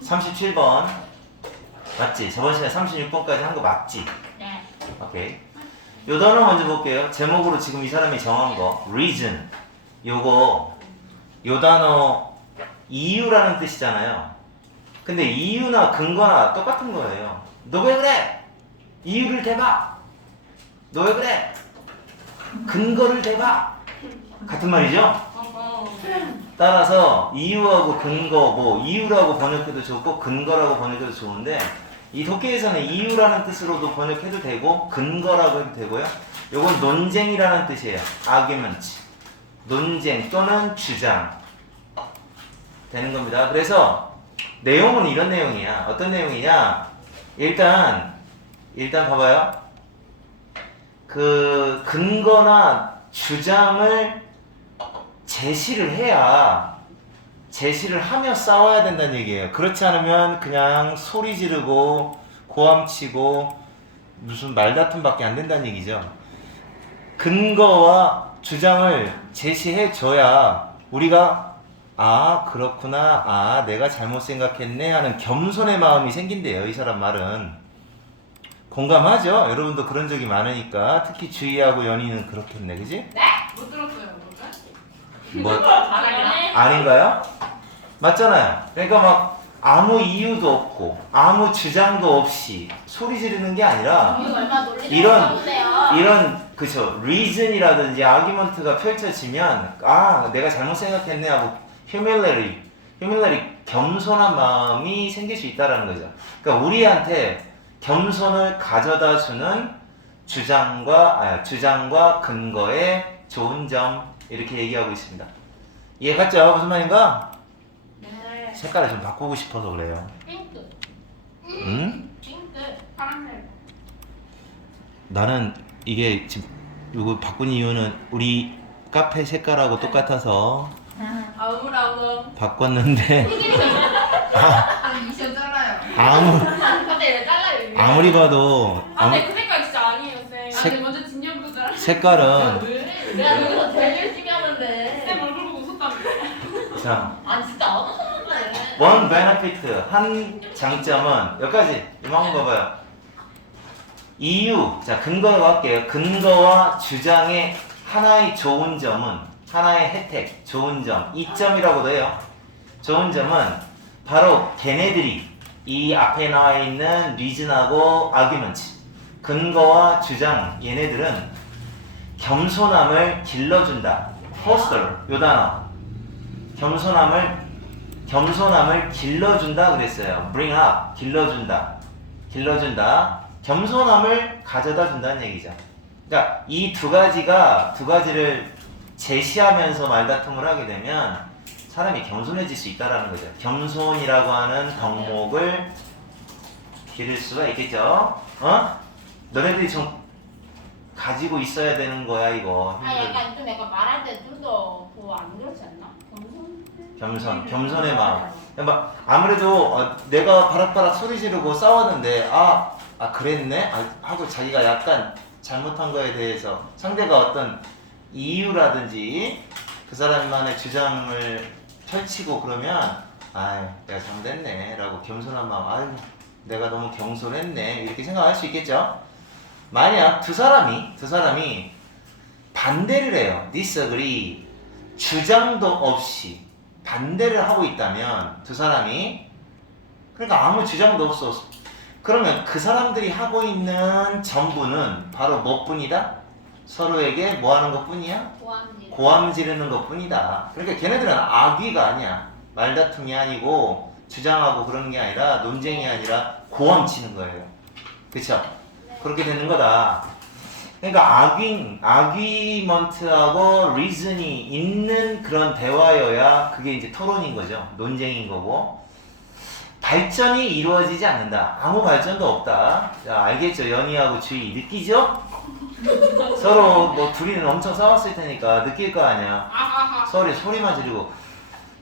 37번 맞지? 저번 시간에 36번까지 한 거 맞지? 네. 오케이. 요 단어 먼저 볼게요. 제목으로 지금 이 사람이 정한 거 reason. 요거 요 단어 이유라는 뜻이잖아요. 근데 이유나 근거나 똑같은 거예요. 너 왜 그래? 이유를 대봐. 너 왜 그래? 근거를 대봐. 같은 말이죠? 따라서 이유하고 근거, 뭐 이유라고 번역해도 좋고 근거라고 번역해도 좋은데 이 독해에서는 이유라는 뜻으로도 번역해도 되고 근거라고 해도 되고요. 요건 논쟁이라는 뜻이에요. argument. 논쟁 또는 주장 되는 겁니다. 그래서 내용은 이런 내용이야. 어떤 내용이냐? 일단 봐봐요. 그 근거나 주장을 제시를 하며 싸워야 된다는 얘기예요. 그렇지 않으면 그냥 소리 지르고 고함치고 무슨 말다툼밖에 안 된다는 얘기죠. 근거와 주장을 제시해 줘야 우리가 아 그렇구나, 아 내가 잘못 생각했네 하는 겸손의 마음이 생긴대요. 이 사람 말은 공감하죠? 여러분도 그런 적이 많으니까 특히 주희하고 연희는 그렇겠네, 그지? 네? 못 들었어요. 뭐 네. 아닌가요? 맞잖아요. 그러니까 막 아무 이유도 없고 아무 주장도 없이 소리 지르는 게 아니라 얼마 놀리는 이런 그쵸 reason이라든지 argument가 펼쳐지면 아 내가 잘못 생각했네 하고 humility 겸손한 마음이 생길 수 있다라는 거죠. 그러니까 우리한테 겸손을 가져다 주는 주장과 근거의 좋은 점 이렇게 얘기하고 있습니다. 이해 갔죠? 무슨 말인가? 네. 색깔을 좀 바꾸고 싶어서 그래요. 핑크. 응? 핑크. 파란색. 나는 이게 지금 이거 바꾼 이유는 우리 카페 색깔하고 똑같아서 아무라고. 바꿨는데 아니 미션 잘라요. 근데 왜 잘라요? 이게? 아무리 봐도 네, 그 색깔 진짜 아니에요, 쌤. 색- 아니, 먼저 진영부터 잘라. 색깔은 내가 여기서 제일 열심히 하는데. 쌤 얼굴 보고 웃었다며. 자 아 진짜 안 웃었는데. one benefit 한 장점은 여기까지 이만큼 봐봐요. 이유 자 근거로 할게요. 근거와 주장의 하나의 좋은 점은 하나의 혜택 좋은 점 이점이라고도 해요. 좋은 점은 바로 걔네들이 이 앞에 나와 있는 reason하고 argument 근거와 주장 얘네들은 겸손함을 길러준다. foster 요 단어 겸손함을 길러준다 그랬어요. bring up 길러준다 겸손함을 가져다 준다는 얘기죠. 그러니까 이 두 가지를 제시하면서 말다툼을 하게 되면 사람이 겸손해질 수 있다라는 거죠. 겸손이라고 하는 덕목을 기를 수가 있겠죠. 어? 너네들이 좀 가지고 있어야 되는 거야 이거. 아 약간 좀 약간 말할 때 좀 더 뭐 안 그렇지 않나? 겸손의 마음. 막 아무래도 내가 바락바락 소리 지르고 싸웠는데 그랬네 하고 자기가 약간 잘못한 거에 대해서 상대가 어떤 이유라든지 그 사람만의 주장을 펼치고 그러면 내가 잘못했네 라고 겸손한 마음 내가 너무 경솔했네 이렇게 생각할 수 있겠죠. 만약 두 사람이 반대를 해요. disagree 주장도 없이 반대를 하고 있다면 두 사람이 그러니까 아무 주장도 없어. 그러면 그 사람들이 하고 있는 전부는 바로 뭐뿐이다? 서로에게 뭐 하는 것뿐이야? 고함 지르는 것뿐이다. 그러니까 걔네들은 악의가 아니야. 말다툼이 아니고 주장하고 그런 게 아니라 논쟁이 아니라 고함 치는 거예요. 그쵸? 그렇게 되는 거다. 그러니까 아귀먼트하고 리즌이 있는 그런 대화여야 그게 이제 토론인 거죠. 논쟁인 거고 발전이 이루어지지 않는다. 아무 발전도 없다. 자, 알겠죠? 연희하고 주희 느끼죠? 서로 뭐 둘이는 엄청 싸웠을 테니까 느낄 거 아니야. 서로 소리만 지르고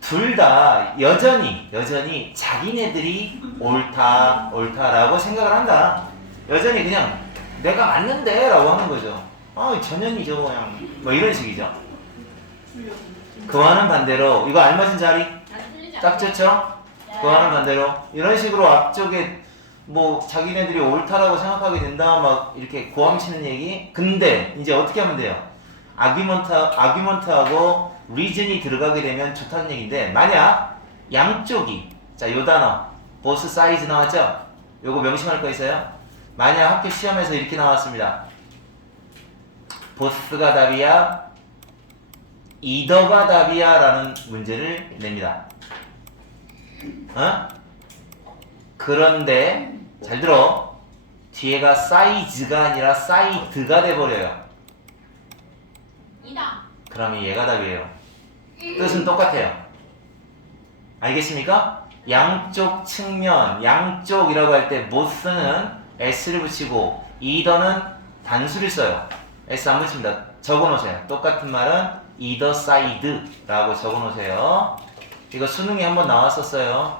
둘 다 여전히 자기네들이 옳다라고 생각을 한다. 여전히 그냥 내가 맞는데 라고 하는 거죠. 전현이 저거 그냥 뭐 이런 식이죠. 그와는 반대로 이거 알맞은 자리 딱 좋죠? 그거는 반대로 이런 식으로 앞쪽에 뭐 자기네들이 옳다라고 생각하게 된다 막 이렇게 고함치는 얘기. 근데 이제 어떻게 하면 돼요? 아규먼트하고 리즌이 들어가게 되면 좋다는 얘기인데 만약 양쪽이 자 요 단어 보스 사이즈 나왔죠? 요거 명심할 거 있어요? 만약 학교 시험에서 이렇게 나왔습니다. 보스가 답이야 이더가 답이야 라는 문제를 냅니다. 어? 그런데 잘 들어 뒤에가 사이즈가 아니라 사이드가 돼버려요. 이다. 그러면 얘가 답이에요. 뜻은 똑같아요. 알겠습니까? 양쪽 측면, 양쪽이라고 할 때 both는 s를 붙이고 either는 단수를 써요. s 안 붙입니다. 적어놓으세요. 똑같은 말은 either side라고 적어놓으세요. 이거 수능에 한번 나왔었어요.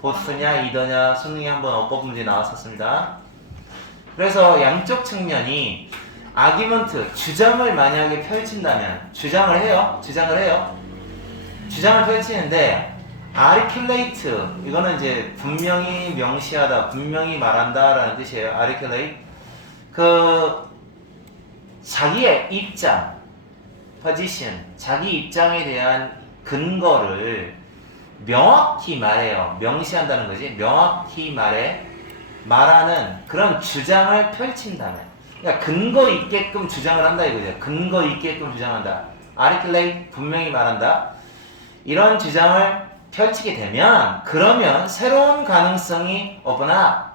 보스냐 이더냐 수능에 한번 어법 문제 나왔었습니다. 그래서 양쪽 측면이 아기먼트 주장을 만약에 펼친다면 주장을 해요. 주장을 펼치는데 아리큘레이트 이거는 이제 분명히 명시하다, 분명히 말한다라는 뜻이에요. 아리큘레이트 그 자기의 입장, 포지션, 자기 입장에 대한 근거를 명확히 말해요. 명시한다는 거지. 명확히 말하는 그런 주장을 펼친다면. 그러니까 근거 있게끔 주장을 한다 이거죠. 근거 있게끔 주장한다. 아리큘레이트 분명히 말한다. 이런 주장을 펼치게 되면 그러면 새로운 가능성이 오거나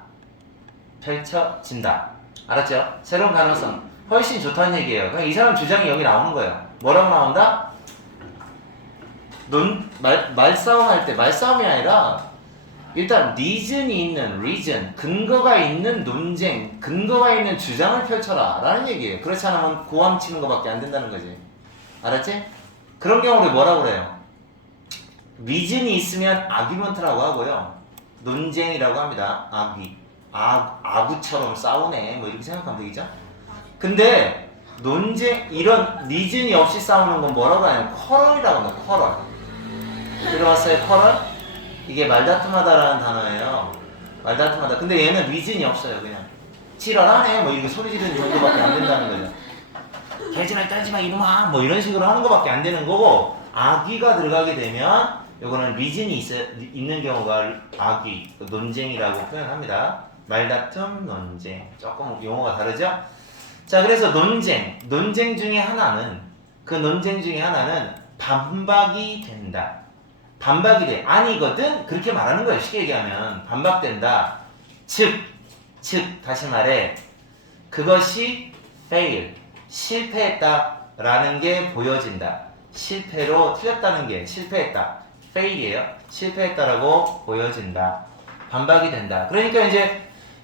펼쳐진다. 알았죠? 새로운 가능성. 훨씬 좋다는 얘기예요. 그냥 이 사람 주장이 여기 나오는 거예요. 뭐라고 나온다? 말싸움 할 때 말싸움이 아니라 일단 리즌이 있는 리즌 근거가 있는 논쟁 근거가 있는 주장을 펼쳐라 라는 얘기예요. 그렇지 않으면 고함 치는 거밖에 안 된다는 거지. 알았지? 그런 경우를 뭐라고 그래요? 리즌이 있으면 아규먼트라고 하고요. 논쟁이라고 합니다. 아구처럼 싸우네 뭐 이렇게 생각하면 되겠죠? 근데 논쟁 이런 리즌이 없이 싸우는 건 뭐라고 하냐면 쿼럴이라고 합니다. 쿼럴. 들어봤어요? 쿼럴? 이게 말다툼하다라는 단어예요. 말다툼하다. 근데 얘는 리즌이 없어요. 그냥 지랄하네 뭐 이렇게 소리 지르는 정도밖에 안 된다는 거죠. 개지랄 떨지마 이놈아 뭐 이런 식으로 하는 거밖에 안 되는 거고 악의가 들어가게 되면 요거는 리즌이 있는 경우가 악의, 논쟁이라고 표현합니다. 말다툼, 논쟁. 조금 용어가 다르죠? 자, 그래서 논쟁 중에 하나는 그 논쟁 중에 하나는 반박이 된다. 반박이 돼. 아니거든? 그렇게 말하는 거예요. 쉽게 얘기하면. 반박된다. 즉, 다시 말해. 그것이 fail, 실패했다라는 게 보여진다. 실패로 틀렸다는 게 실패했다. fail이에요. 실패했다라고 보여진다. 반박이 된다. 그러니까 이제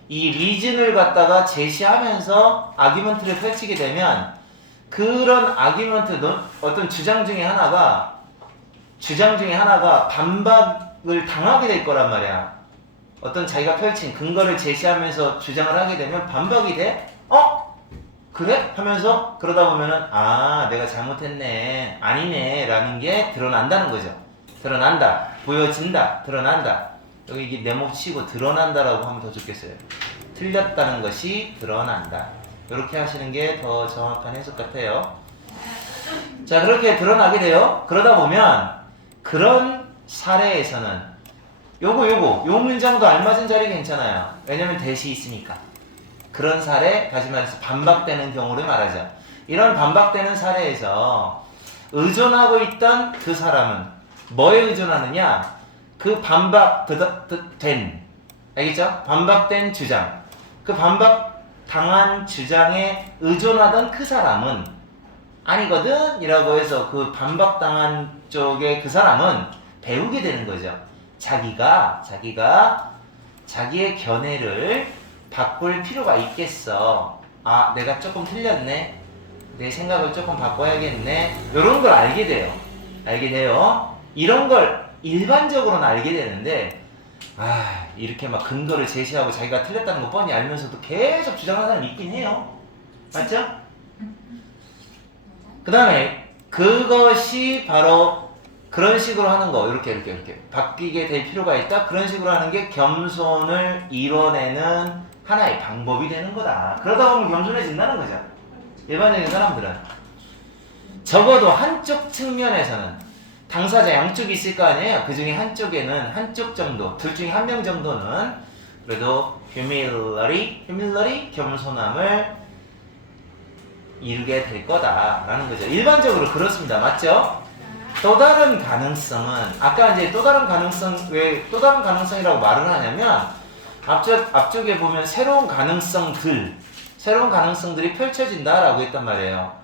이 리즌을 갖다가 제시하면서 아규먼트를 펼치게 되면 그런 아규먼트, 어떤 주장 중에 하나가 반박을 당하게 될 거란 말이야. 어떤 자기가 펼친 근거를 제시하면서 주장을 하게 되면 반박이 돼? 그래? 하면서 그러다 보면은 내가 잘못했네 아니네 라는 게 드러난다는 거죠. 드러난다, 보여진다, 드러난다. 여기 이게 네모 치고 드러난다라고 하면 더 좋겠어요. 틀렸다는 것이 드러난다. 이렇게 하시는 게 더 정확한 해석 같아요. 자, 그렇게 드러나게 돼요. 그러다 보면 그런 사례에서는 요 문장도 알맞은 자리 괜찮아요. 왜냐면 대시 있으니까. 그런 사례, 다시 말해서 반박되는 경우를 말하자. 이런 반박되는 사례에서 의존하고 있던 그 사람은 뭐에 의존하느냐? 그 반박된, 알겠죠? 반박된 주장. 그 반박당한 주장에 의존하던 그 사람은 아니거든? 이라고 해서 그 반박당한 쪽의 그 사람은 배우게 되는 거죠. 자기가 자기의 견해를 바꿀 필요가 있겠어. 내가 조금 틀렸네. 내 생각을 조금 바꿔야겠네. 이런 걸 알게 돼요. 이런 걸 일반적으로는 알게 되는데 이렇게 막 근거를 제시하고 자기가 틀렸다는 거 뻔히 알면서도 계속 주장하는 사람이 있긴 해요. 맞죠? 그 다음에 그것이 바로 그런 식으로 하는 거 이렇게 바뀌게 될 필요가 있다. 그런 식으로 하는 게 겸손을 이뤄내는 하나의 방법이 되는 거다. 그러다 보면 겸손해진다는 거죠. 일반적인 사람들은 적어도 한쪽 측면에서는 당사자 양쪽이 있을 거 아니에요. 그 중에 한쪽에는 한쪽 정도, 둘 중에 한 명 정도는 그래도 humility 겸손함을 이루게 될 거다라는 거죠. 일반적으로 그렇습니다. 맞죠? 또 다른 가능성은 아까 이제 또 다른 가능성 왜 또 다른 가능성이라고 말을 하냐면 앞쪽에 보면 새로운 가능성들이 펼쳐진다라고 했단 말이에요.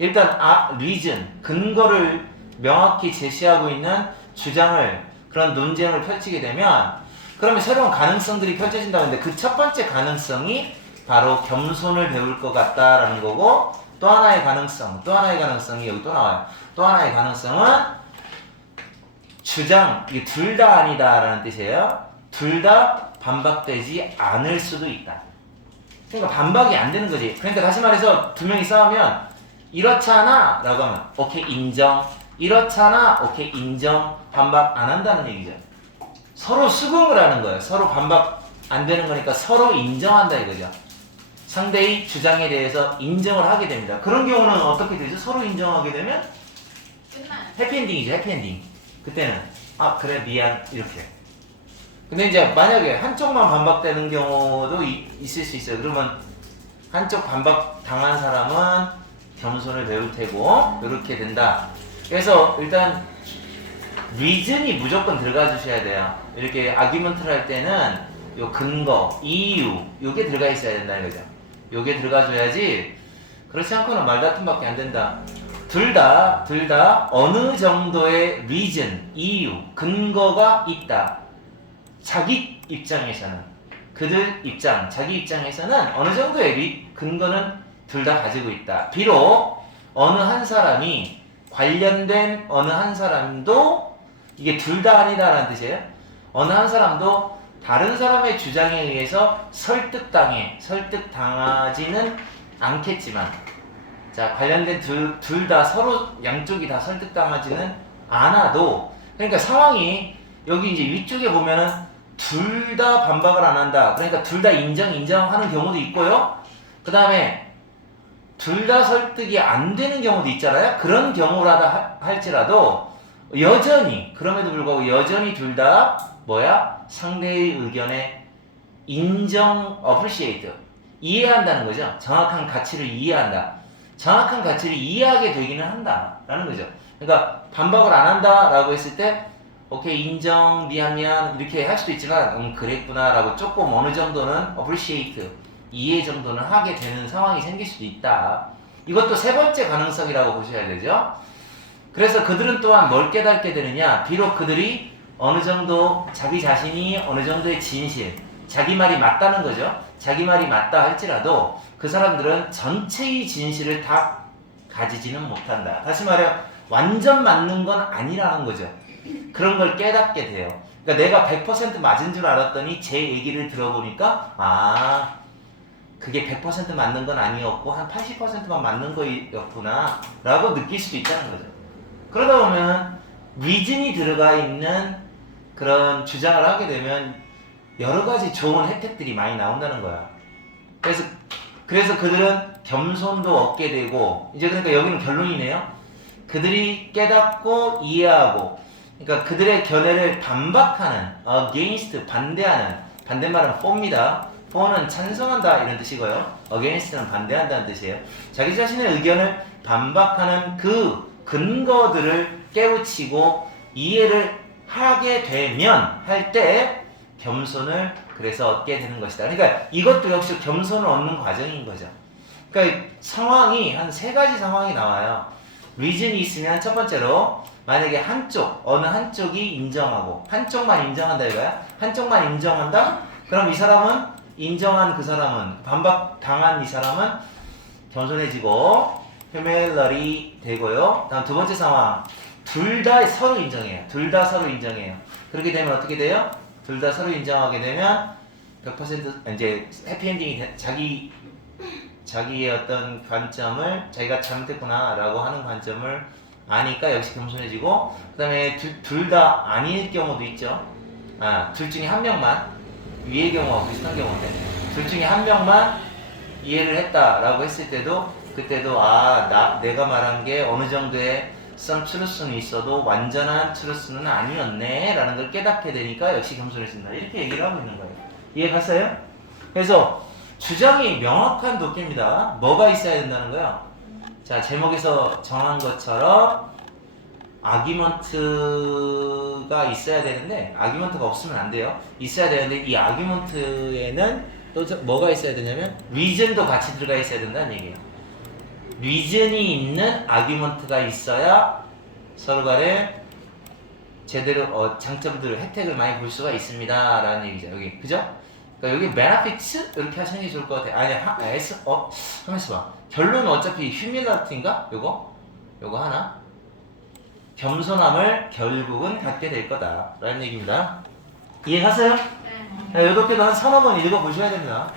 일단 reason 근거를 명확히 제시하고 있는 주장을 그런 논쟁을 펼치게 되면 그러면 새로운 가능성들이 펼쳐진다고 했는데 그 첫 번째 가능성이 바로 겸손을 배울 것 같다라는 거고 또 하나의 가능성이 여기 또 나와요. 또 하나의 가능성은 주장, 이게 둘 다 아니다라는 뜻이에요. 둘 다 반박되지 않을 수도 있다. 그러니까 반박이 안 되는 거지. 그러니까 다시 말해서 두 명이 싸우면 이렇잖아 라고 하면 오케이 인정, 이렇잖아 오케이 인정, 반박 안 한다는 얘기죠. 서로 수긍을 하는 거예요. 서로 반박 안 되는 거니까 서로 인정한다 이거죠. 상대의 주장에 대해서 인정을 하게 됩니다. 그런 경우는 어떻게 되죠? 서로 인정하게 되면 끝나요. 해피엔딩이죠. 해피엔딩. 그때는 그래 미안 이렇게. 근데 이제 만약에 한쪽만 반박되는 경우도 있을 수 있어요. 그러면 한쪽 반박 당한 사람은 겸손을 배울 테고 이렇게 된다. 그래서 일단 reason이 무조건 들어가 주셔야 돼요. 이렇게 아규먼트를 할 때는 요 근거, 이유 요게 들어가 있어야 된다는 거죠. 요게 들어가 줘야지 그렇지 않고는 말다툼밖에 안 된다. 둘 다 어느 정도의 reason, 이유, 근거가 있다. 자기 입장에서는 자기 입장에서는 어느 정도의 근거는 둘 다 가지고 있다. 비록 어느 한 사람이 관련된 어느 한 사람도 이게 둘 다 아니다라는 뜻이에요. 어느 한 사람도 다른 사람의 주장에 의해서 설득당하지는 않겠지만 자 관련된 둘 다 서로 양쪽이 다 설득당하지는 않아도 그러니까 상황이 여기 이제 위쪽에 보면은 둘 다 반박을 안 한다. 그러니까 둘 다 인정하는 경우도 있고요. 그 다음에 둘 다 설득이 안 되는 경우도 있잖아요. 그런 경우라다 할지라도 여전히 그럼에도 불구하고 여전히 둘 다 상대의 의견에 인정, appreciate 이해한다는 거죠. 정확한 가치를 이해한다. 정확한 가치를 이해하게 되기는 한다라는 거죠. 그러니까 반박을 안 한다라고 했을 때 오케이 인정, 미안 이렇게 할 수도 있지만 그랬구나라고 조금 어느 정도는 appreciate 이해 정도는 하게 되는 상황이 생길 수도 있다. 이것도 세 번째 가능성이라고 보셔야 되죠. 그래서 그들은 또한 뭘 깨닫게 되느냐, 비록 그들이 어느 정도 자기 자신이 어느 정도의 진실, 자기 말이 맞다는 거죠. 자기 말이 맞다 할지라도 그 사람들은 전체의 진실을 다 가지지는 못한다. 다시 말해 완전 맞는 건 아니라는 거죠. 그런 걸 깨닫게 돼요. 그러니까 내가 100% 맞은 줄 알았더니 제 얘기를 들어보니까 그게 100% 맞는 건 아니었고 한 80%만 맞는 거였구나 라고 느낄 수도 있다는 거죠. 그러다 보면 reason이 들어가 있는 그런 주장을 하게 되면 여러 가지 좋은 혜택들이 많이 나온다는 거야. 그래서 그들은 겸손도 얻게 되고 이제 그러니까 여기는 결론이네요. 그들이 깨닫고 이해하고 그러니까 그들의 견해를 반박하는 against 반대하는 반대말은 for입니다. for는 찬성한다 이런 뜻이고요. against는 반대한다는 뜻이에요. 자기 자신의 의견을 반박하는 그 근거들을 깨우치고 이해를 하게 되면 할 때 겸손을 그래서 얻게 되는 것이다. 그러니까 이것도 역시 겸손을 얻는 과정인 거죠. 그러니까 상황이 한 세 가지 상황이 나와요. reason이 있으면 첫 번째로 만약에 어느 한쪽이 인정하고 한쪽만 인정한다 이거야. 한쪽만 인정한다? 그럼 이 사람은 인정한 그 사람은 반박당한 이 사람은 겸손해지고 humility 되고요. 다음 두 번째 상황 둘 다 서로 인정해요. 그렇게 되면 어떻게 돼요? 둘 다 서로 인정하게 되면 100% 이제 해피엔딩이 자기의 어떤 관점을 자기가 잘못했구나라고 하는 관점을 아니까 역시 겸손해지고, 그 다음에 둘 다 아닐 경우도 있죠. 둘 중에 한 명만, 위의 경우와 비슷한 경우인데 둘 중에 한 명만 이해를 했다라고 했을 때도 그때도 내가 말한 게 어느 정도의 some truth는 있어도 완전한 truth는 아니었네 라는 걸 깨닫게 되니까 역시 겸손해진다. 이렇게 얘기를 하고 있는 거예요. 이해 갔어요? 그래서 주장이 명확한 도끼입니다. 뭐가 있어야 된다는 거야? 자, 제목에서 정한 것처럼 아규먼트가 있어야 되는데 아규먼트가 없으면 안 돼요. 있어야 되는데 이 아규먼트에는 또 뭐가 있어야 되냐면 리즌도 같이 들어가 있어야 된다는 얘기예요. 리즌이 있는 아규먼트가 있어야 서로 간에 제대로 장점들을 혜택을 많이 볼 수가 있습니다 라는 얘기죠. 여기 그죠? 그러니까 여기 benefits 이렇게 하시는 게 좋을 것 같아요. 아니 가만 있어봐. 결론은 어차피 humility인가? 요거 하나 겸손함을 결국은 갖게 될 거다 라는 얘기입니다. 이해하세요? 네. 이렇게도 한 서너 번 읽어보셔야 됩니다.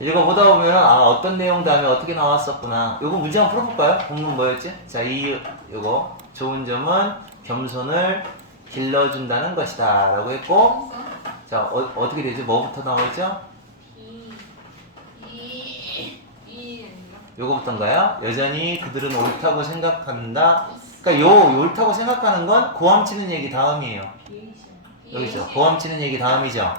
읽어보다 보면 어떤 내용 다음에 어떻게 나왔었구나. 요거 문제 한번 풀어볼까요? 본문 뭐였지? 자, 요거 좋은 점은 겸손을 길러준다는 것이다 라고 했고, 자 어떻게 되죠? 뭐부터 나오죠? 요거부터인가요? 여전히 그들은 옳다고 생각한다. 그러니까 옳다고 생각하는 건 고함 치는 얘기 다음이에요. 여기죠. 고함 치는 얘기 다음이죠.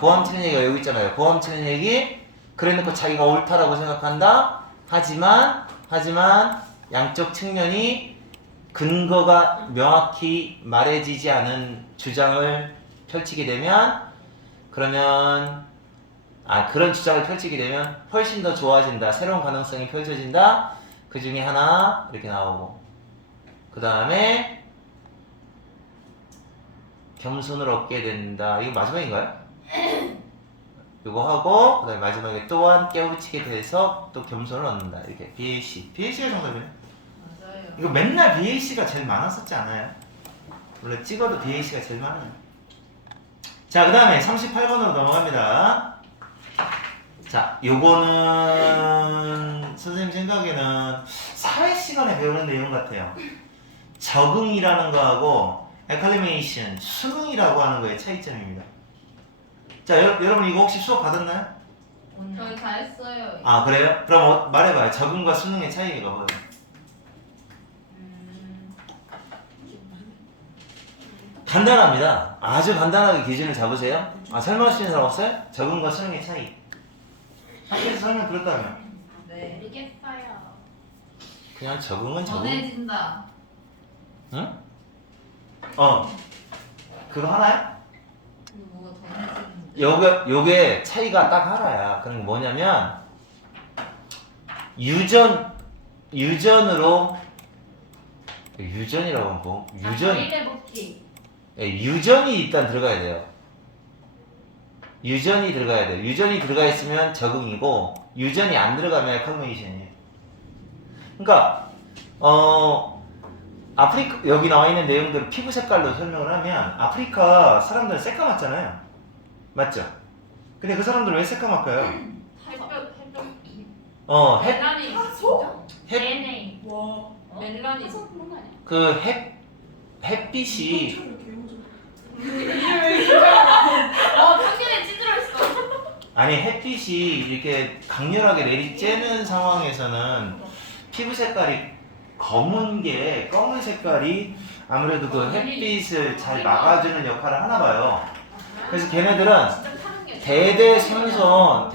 고함 치는 얘기가 여기 있잖아요. 고함 치는 얘기. 그래놓고 자기가 옳다라고 생각한다. 하지만 양쪽 측면이 근거가 명확히 말해지지 않은 주장을 펼치게 되면 그런 주장을 펼치게 되면 훨씬 더 좋아진다. 새로운 가능성이 펼쳐진다. 그 중에 하나 이렇게 나오고, 그 다음에 겸손을 얻게 된다. 이거 마지막인가요? 이거 하고 그 다음에 마지막에 또한 깨우치게 돼서 또 겸손을 얻는다. 이렇게 BAC가 정답이네. 맞아요. 이거 맨날 BAC가 제일 많았었지 않아요? 원래 찍어도 BAC가 제일 많아요. 자, 그 다음에 38번으로 넘어갑니다. 자, 요거는 선생님 생각에는 사회 시간에 배우는 내용 같아요. 적응이라는 거하고 acclimation, 수능이라고 하는 거의 차이점입니다. 자, 여러분 이거 혹시 수업 받았나요? 저희 다 했어요. 그래요? 그럼 말해봐요. 적응과 수능의 차이가 뭐예요? 간단합니다. 아주 간단하게 기준을 잡으세요. 설명할 수 있는 사람 없어요? 적응과 수능의 차이. 학교에서 설명 들었다면? 네. 모르겠어요. 그냥 적응은 적응. 전해진다. 응? 그거 하나요? 뭐가 전해지는데? 요게 차이가 딱 하나야. 그런 게 뭐냐면 유전이라고 하면 뭐? 유전이 일단 들어가야 돼요. 유전이 들어가야 돼요. 유전이 들어가 있으면 적응이고 유전이 안 들어가면 acclimation이에요. 그러니까 아프리카 여기 나와 있는 내용들을 피부 색깔로 설명을 하면 아프리카 사람들은 새까맣잖아요. 맞죠? 근데 그 사람들은 왜 새까맣까요? 멜라닌. DNA. 멜라닌. 그 햇빛이 평균에 찌들어 있어. 아니 햇빛이 이렇게 강렬하게 내리쬐는 상황에서는 피부 색깔이 검은 색깔이 아무래도 그 햇빛을 잘 막아주는 역할을 하나 봐요. 그래서 걔네들은 대대손손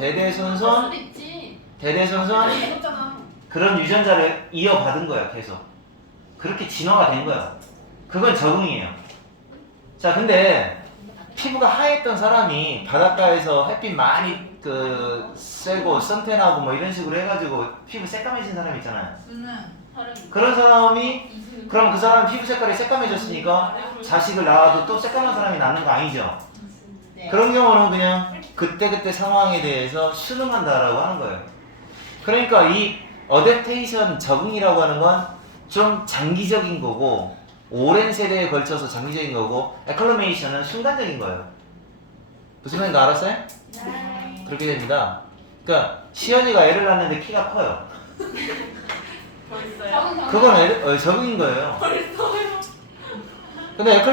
그런 유전자를 이어받은 거야. 계속 그렇게 진화가 된 거야. 그건 적응이에요. 자, 근데 피부가 하였던 사람이 바닷가에서 햇빛 많이 쐬고 선탠하고 뭐 이런 식으로 해가지고 피부 새까매진 사람 있잖아요. 그런 사람이 그럼 그 사람 피부 색깔이 새까매졌으니까 자식을 낳아도 또 새까만 사람이 낳는 거 아니죠? 네. 그런 경우는 그냥 그때 상황에 대해서 수능한다라고 하는 거예요. 그러니까 이 어댑테이션 적응이라고 하는 건 좀 장기적인 거고 오랜 세대에 걸쳐서 장기적인 거고 acclimation은 순간적인 거예요. 무슨 말인지 알았어요? 네. 그렇게 됩니다. 그러니까 시연이가 애를 낳는데 키가 커요. 벌써요? 그건 적응인 거예요. 벌써요? 근데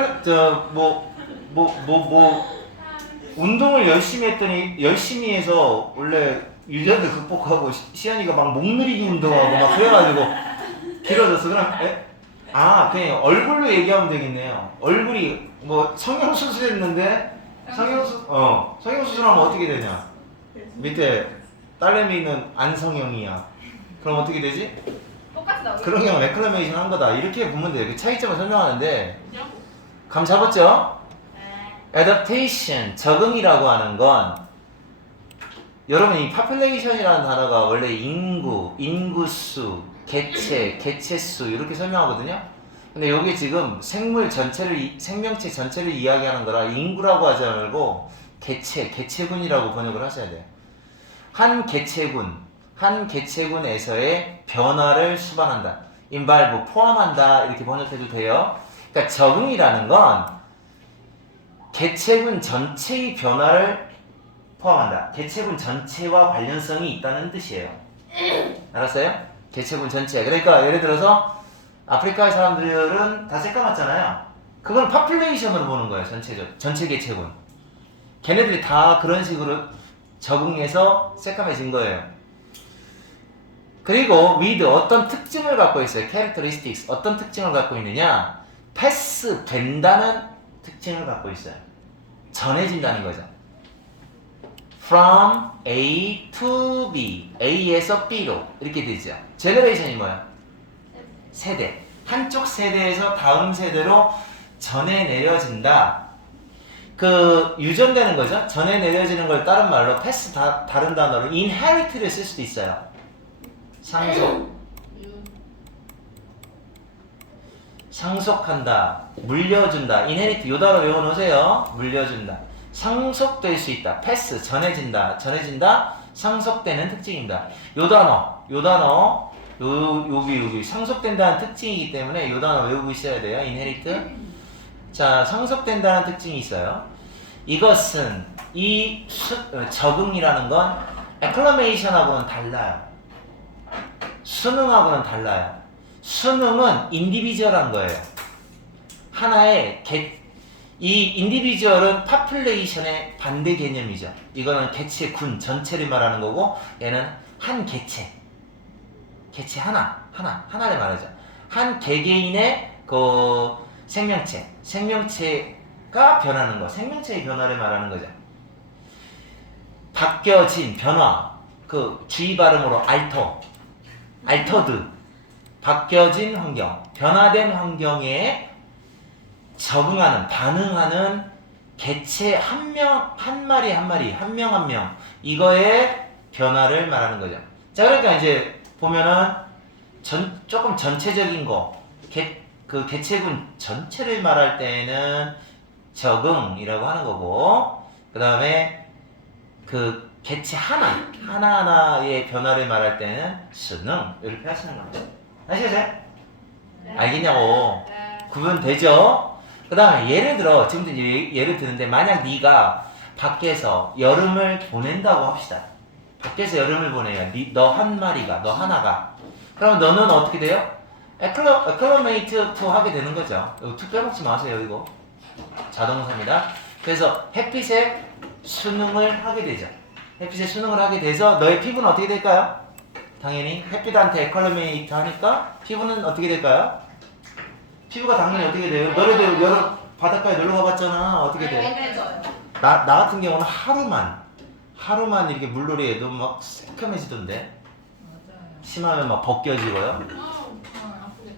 운동을 열심히 했더니 열심히 해서 원래 유전을 극복하고 시연이가 막 목느리기 운동하고 막 그래가지고 길어졌어. 그냥 얼굴로 얘기하면 되겠네요. 얼굴이 뭐 성형수술 했는데 성형수술하면 어떻게 되냐? 밑에 딸내미는 안성형이야. 그럼 어떻게 되지? 똑같이 나오겠 그런 경우 레클레메이션 한 거다. 이렇게 보면 돼요. 그 차이점을 설명하는데 감 잡았죠? adaptation, 적응이라고 하는 건 여러분 이 population이라는 단어가 원래 인구, 인구수, 개체, 개체수 이렇게 설명하거든요. 근데 여기 지금 생명체 전체를 이야기하는 거라 인구라고 하지 말고 개체, 개체군이라고 번역을 하셔야 돼요. 한 개체군에서의 변화를 수반한다. involve, 포함한다 이렇게 번역해도 돼요. 그러니까 적응이라는 건 개체군 전체의 변화를 포함한다. 개체군 전체와 관련성이 있다는 뜻이에요. 알았어요? 개체군 전체. 그러니까 예를 들어서 아프리카의 사람들은 다 새까맣잖아요. 그건 파퓰레이션으로 보는 거예요. 전체 개체군. 걔네들이 다 그런 식으로 적응해서 새까매진 거예요. 그리고 with 어떤 특징을 갖고 있어요. characteristics. 어떤 특징을 갖고 있느냐? 패스 된다는 특징을 갖고 있어요. 전해진다는 거죠. From A to B, A에서 B로 이렇게 되죠. 제너레이션이 뭐야? 세대. 한쪽 세대에서 다음 세대로 전해 내려진다. 유전되는 거죠. 전해 내려지는 걸 다른 말로 패스 다른 단어로 inherit를 쓸 수도 있어요. 상속한다, 물려준다. inherit 요 단어 외워놓으세요. 물려준다. 상속될 수 있다. 패스 전해진다. 상속되는 특징입니다. 요 단어 여기 상속된다는 특징이기 때문에 요 단어 외우고 있어야 돼요. inherit. 자, 상속된다는 특징이 있어요. 이것은 적응이라는 건 acclimation하고는 달라요. 수능하고는 달라요. 수능은 인디비주얼한 거예요. 하나의 이 인디비주얼은 population의 반대 개념이죠. 이거는 개체군 전체를 말하는 거고 얘는 한 개체 하나를 말하죠. 한 개개인의 생명체가 변하는 거, 생명체의 변화를 말하는 거죠. 바뀌어진 변화, 주의 발음으로 altered, 바뀌어진 환경, 변화된 환경에 적응하는, 반응하는 개체 한 마리 한 명, 이거의 변화를 말하는 거죠. 자, 그러니까 이제 보면은 조금 전체적인 거, 개체군 전체를 말할 때는 적응이라고 하는 거고, 그 다음에 개체 하나하나의 변화를 말할 때는 수능, 이렇게 하시는 겁니다. 아시겠어요? 네. 알겠냐고. 네. 구분되죠? 그 다음에 예를 들어, 지금도 예를 드는데, 만약 네가 밖에서 여름을 보낸다고 합시다. 밖에서 여름을 보내요. 너 한 마리가, 너 하나가. 그럼 너는 어떻게 돼요? acclimate to 하게 되는 거죠. to 빼먹지 마세요, 이거. 자동사입니다. 그래서 햇빛에 수능을 하게 되죠. 햇빛에 수능을 하게 돼서 너의 피부는 어떻게 될까요? 당연히 햇빛한테 acclimate 하니까 피부는 어떻게 될까요? 피부가 당연히 어떻게 돼요? 너네들 여름 바닷가에 놀러 가봤잖아. 어떻게 돼? 빨개져요. 나 같은 경우는 하루만 이렇게 물놀이해도 막 새카매지던데. 심하면 막 벗겨지고요.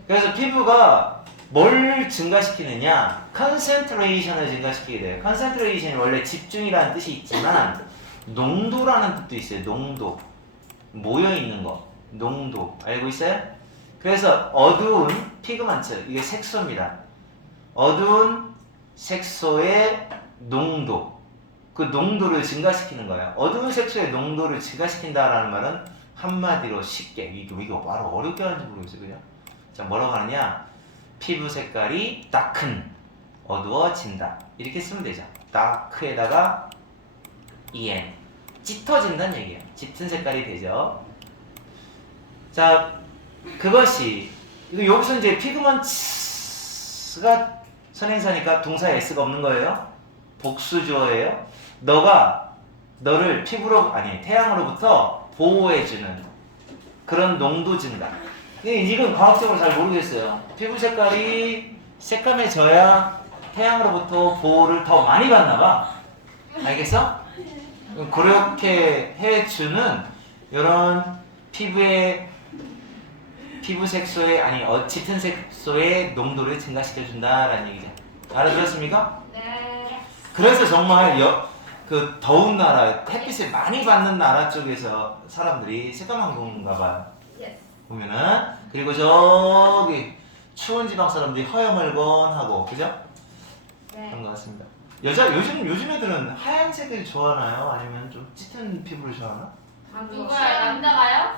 그래서 피부가 뭘 증가시키느냐? concentration을 증가시키게 돼요. concentration이 원래 집중이라는 뜻이 있지만 농도라는 뜻도 있어요. 농도. 모여있는 거. 농도. 알고 있어요? 그래서 어두운 피그먼트. 이게 색소입니다. 어두운 색소의 농도. 그 농도를 증가시키는 거예요. 어두운 색소의 농도를 증가시킨다라는 말은 한마디로 쉽게. 이거 바로 어렵게 하는지 모르겠어요. 그냥. 자, 뭐라고 하느냐? 피부 색깔이 darken. 어두워진다. 이렇게 쓰면 되죠. dark에다가 en. 짙어진다는 얘기예요. 짙은 색깔이 되죠. 자, 그것이 이거 여기서 이제 피그먼트가 선행사니까 동사에 s가 없는 거예요. 복수주어예요. 너가 너를 피부로 아니 태양으로부터 보호해주는 그런 농도 증가. 이건 과학적으로 잘 모르겠어요. 피부 색깔이 새까매져야 태양으로부터 보호를 더 많이 받나 봐. 알겠어? 그렇게 해주는 이런 피부 색소의 아니 짙은 색소의 농도를 증가시켜준다라는 얘기죠. 알아들었습니까? 네. 그래서 정말 그 더운 나라, 햇빛을 많이 받는 나라 쪽에서 사람들이 새까만 건가 봐요. 예스. 보면은 그리고 저기 추운 지방 사람들이 허여멀건하고 그죠? 네. 그런 것 같습니다. 요즘 애들은 하얀색을 좋아하나요? 아니면 좀 짙은 피부를 좋아하나? 누가요? 남자가요?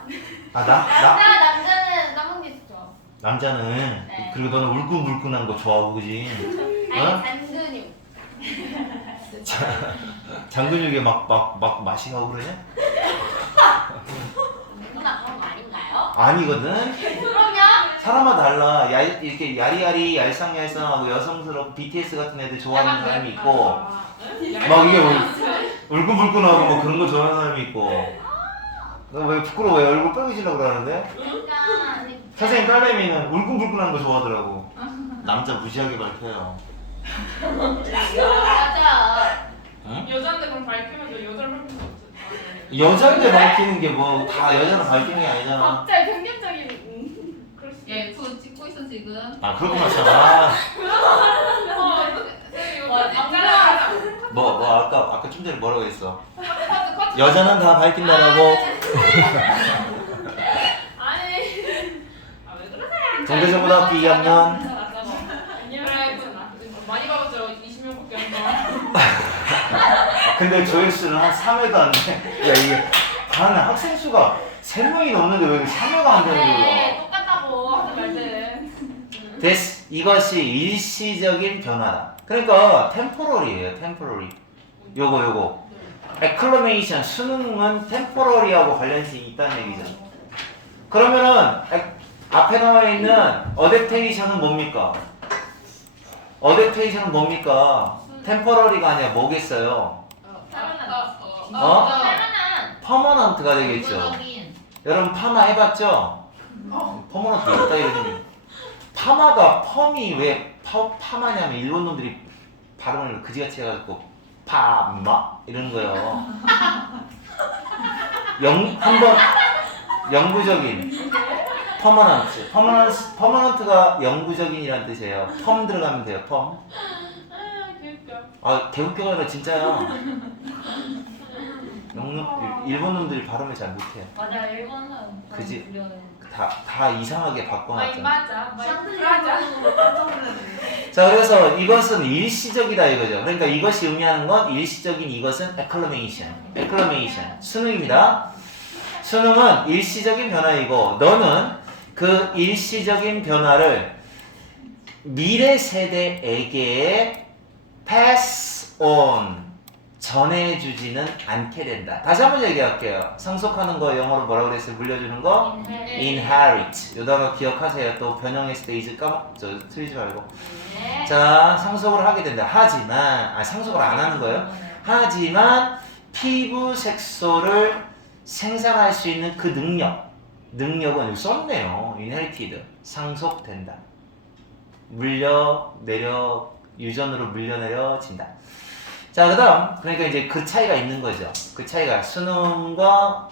아 나? 남자는 까만 게 좋아. 남자는 네. 그리고 너는 울끈불끈한 거 좋아하고 그지? 아니 어? 잔근육. 장근육에 막 맛이 가고 그러냐? 누나 그런 거 아닌가요? 아니거든. 그럼요. 사람마다 달라. 이렇게 야리야리 얄쌍얄쌍하고 여성스럽고 BTS 같은 애들 좋아하는 사람이 있고 막 이게 울끈불끈하고 뭐 그런 거 좋아하는 사람이 있고. 너 왜 부끄러워? 왜 얼굴 빨개지려고 그러는데? 약간 선생님 딸내미는 울끈불끈한 거 좋아하더라고. 남자 무지하게 밝혀요. 맞아. 응? 여자인데 그럼 밝히면 여자를 밝힐 수 없어. 여자인데 밝히는 게 뭐 다 여자는 밝히는 게 아니잖아. 갑자기 편견적인. 그럴 수. 예, 그거 찍고 있어 지금. 아 그렇구나. 아, 뭐 아까 좀 전에 뭐라고 했어? 여자는 다 밝힌다라고. 아니. 아왜 그러세요? 동대전고등학교 2학년. 많이 봐봤죠. 20명밖에 안 봐. 근데 조회수는 한 3회도 안 돼. 야 이게 반 학생 수가 3명이 넘는데 왜 3회가 안 되는 네, 거야? 똑같다고 하지 말든. 됐어. 이것이 일시적인 변화다. 그러니까 템포러리예요. 템포러리. 요거. acclamation 수능은 템포러리하고 관련이 있다는 얘기죠. 그러면은 앞에 나와 있는 adaptation은 뭡니까? adaptation은 뭡니까? 템포러리가 아니라 뭐겠어요? 살만한. 퍼머넌트가 되겠죠. 영구적인. 여러분 파마 해봤죠? 퍼머넌트 있다 이러더니 파마가 펌이 왜 파마냐면 일본 놈들이 발음을 그지같이 해가지고 파마 이러는 거예요. 한번 영구적인 퍼머넌트가 영구적인이라는 뜻이에요. 펌 들어가면 돼요. 펌. 아 개웃겨가 아니라 진짜야. 일본 놈들이 발음을 잘 못해요. 맞아, 일본은. 그지? 다 이상하게 바꿔놨잖아. 맞아. 자 그래서 이것은 일시적이다 이거죠. 그러니까 이것이 의미하는 건 일시적인 이것은 acclamation 수능입니다. 수능은 일시적인 변화이고 너는 그 일시적인 변화를 미래 세대에게 pass on 전해주지는 않게 된다. 다시 한번 얘기할게요. 상속하는 거 영어로 뭐라고 그랬어요? 물려주는 거? inherit. 요 단어 기억하세요. 또 변형했을 때 이제 틀리지 말고. 네. 자, 상속을 하게 된다. 하지만 상속을 안 하는 거예요. 하지만 피부 색소를 생산할 수 있는 그 능력은 여기 썼네요. inherited. 상속된다. 유전으로 물려내려진다. 자, 그 다음, 그러니까 이제 그 차이가 있는 거죠. 그 차이가 수능과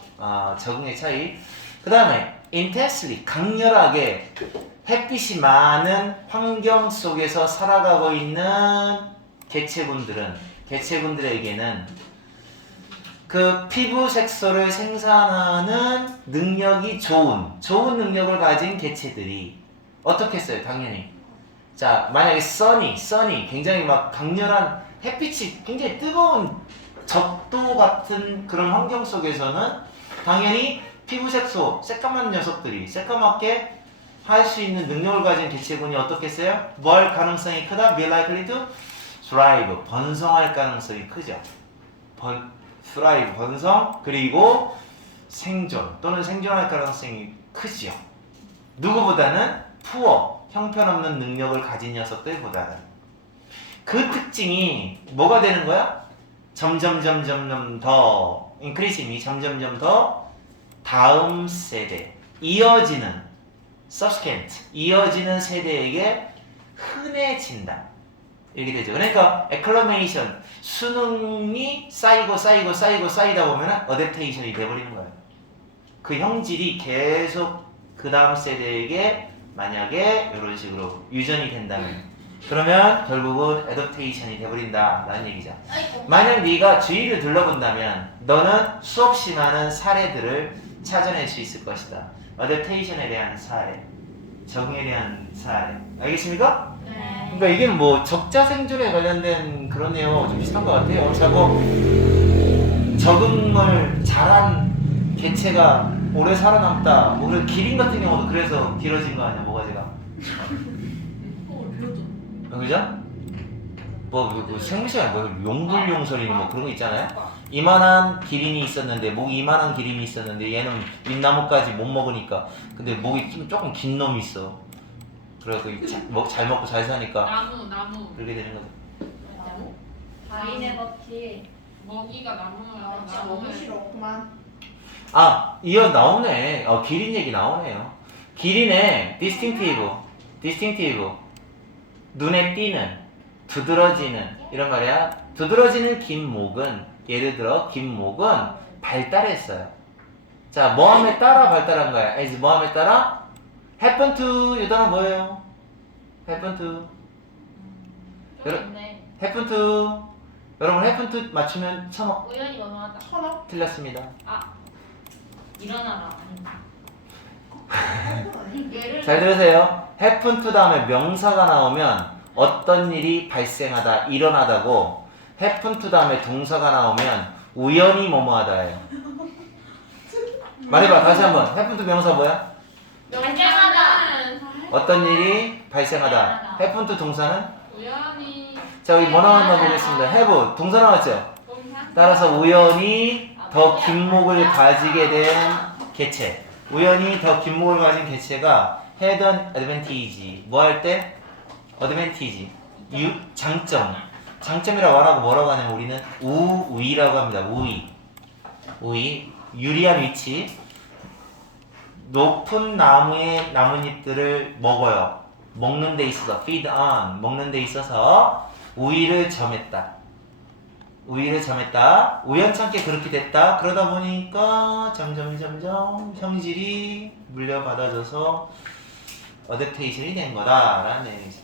적응의 차이. 그 다음에 intensely, 강렬하게 햇빛이 많은 환경 속에서 살아가고 있는 개체군들에게는 그 피부 색소를 생산하는 능력이 좋은 능력을 가진 개체들이 어떻게 했어요? 당연히. 자, 만약에 sunny, 굉장히 막 강렬한 햇빛이 굉장히 뜨거운 적도 같은 그런 환경 속에서는 당연히 피부 색소, 새까만 녀석들이 새까맣게 할 수 있는 능력을 가진 개체군이 어떻게 했어요? 뭐 할 가능성이 크다? Be likely to thrive. 번성할 가능성이 크죠. thrive, 번성, 그리고 생존 또는 생존할 가능성이 크죠. 누구보다는 푸어, 형편없는 능력을 가진 녀석들보다는. 그 특징이 뭐가 되는 거야? 점점 더 increasingly 점점점 더 다음 세대, 이어지는 subsequent, 이어지는 세대에게 흔해진다. 이렇게 되죠. 그러니까 acclimation, 수능이 쌓이다 보면 adaptation이 돼버리는 거예요. 그 형질이 계속 그 다음 세대에게 만약에 이런 식으로 유전이 된다면 그러면 결국은 adaptation이 돼버린다 라는 얘기죠. 만약 네가 주위를 둘러본다면 너는 수없이 많은 사례들을 찾아낼 수 있을 것이다. adaptation에 대한 사례, 적응에 대한 사례. 알겠습니까? 네. 그러니까 이게 뭐 적자생존에 관련된 그런 내용 좀 비슷한 것 같아요. 자꾸 적응을 잘한 개체가 오래 살아남다. 뭐 그래 기린 같은 경우도 그래서 길어진 거 아니야, 모가지가. 그죠? 뭐 생물시간 뭐 용불용설이니 뭐 그런 거 있잖아요. 이만한 기린이 있었는데 목이 이만한 기린이 있었는데 얘는 윗나무까지 못 먹으니까 근데 목이 좀 조금 긴 놈이 있어. 그래서 잘 먹고 잘 사니까 나무 그렇게 되는 거죠. 바위네 먹기. 먹이가 나무가 진짜 너무 싫어. 그만. 아, 이어 나오네. 기린 얘기 나오네요. 기린의 디스팅티브 눈에 띄는, 두드러지는 이런 말이야. 두드러지는 긴 목은 예를 들어 긴 목은 발달했어요. 자, 뭐함에 따라 발달한 거야? as 뭐함에 따라? happen to 이 단어 뭐예요? happen to 네. happen to 여러분 happen to 맞추면 1000억 우연히 넘어갔다. 틀렸습니다. 일어나라. 얘를 잘 들으세요. happen to 다음에 명사가 나오면 어떤 일이 발생하다, 일어나다고 happen to 다음에 동사가 나오면 우연히 뭐뭐하다예요. 말해봐 다시 한번. happen to 명사 뭐야? 발생하다. 어떤 일이 발생하다. happen to 동사는? 우연히 자 여기 뭐 나왔나 보겠습니다. have 동사 나왔죠? 따라서 우연히 더 긴 목을 가지게 된 개체. 우연히 더 긴 목을 가진 개체가 had an advantage. 뭐 할 때? advantage. 장점. 장점이라고 말하고 뭐라고 하냐면 우리는 우위라고 합니다. 우위. 유리한 위치. 높은 나무의 나뭇잎들을 먹어요. 먹는 데 있어서 feed on. 먹는 데 있어서 우위를 점했다. 우연찮게 그렇게 됐다. 그러다 보니까 점점 형질이 물려받아져서 어댑테이션이 된 거다라는 내용이죠.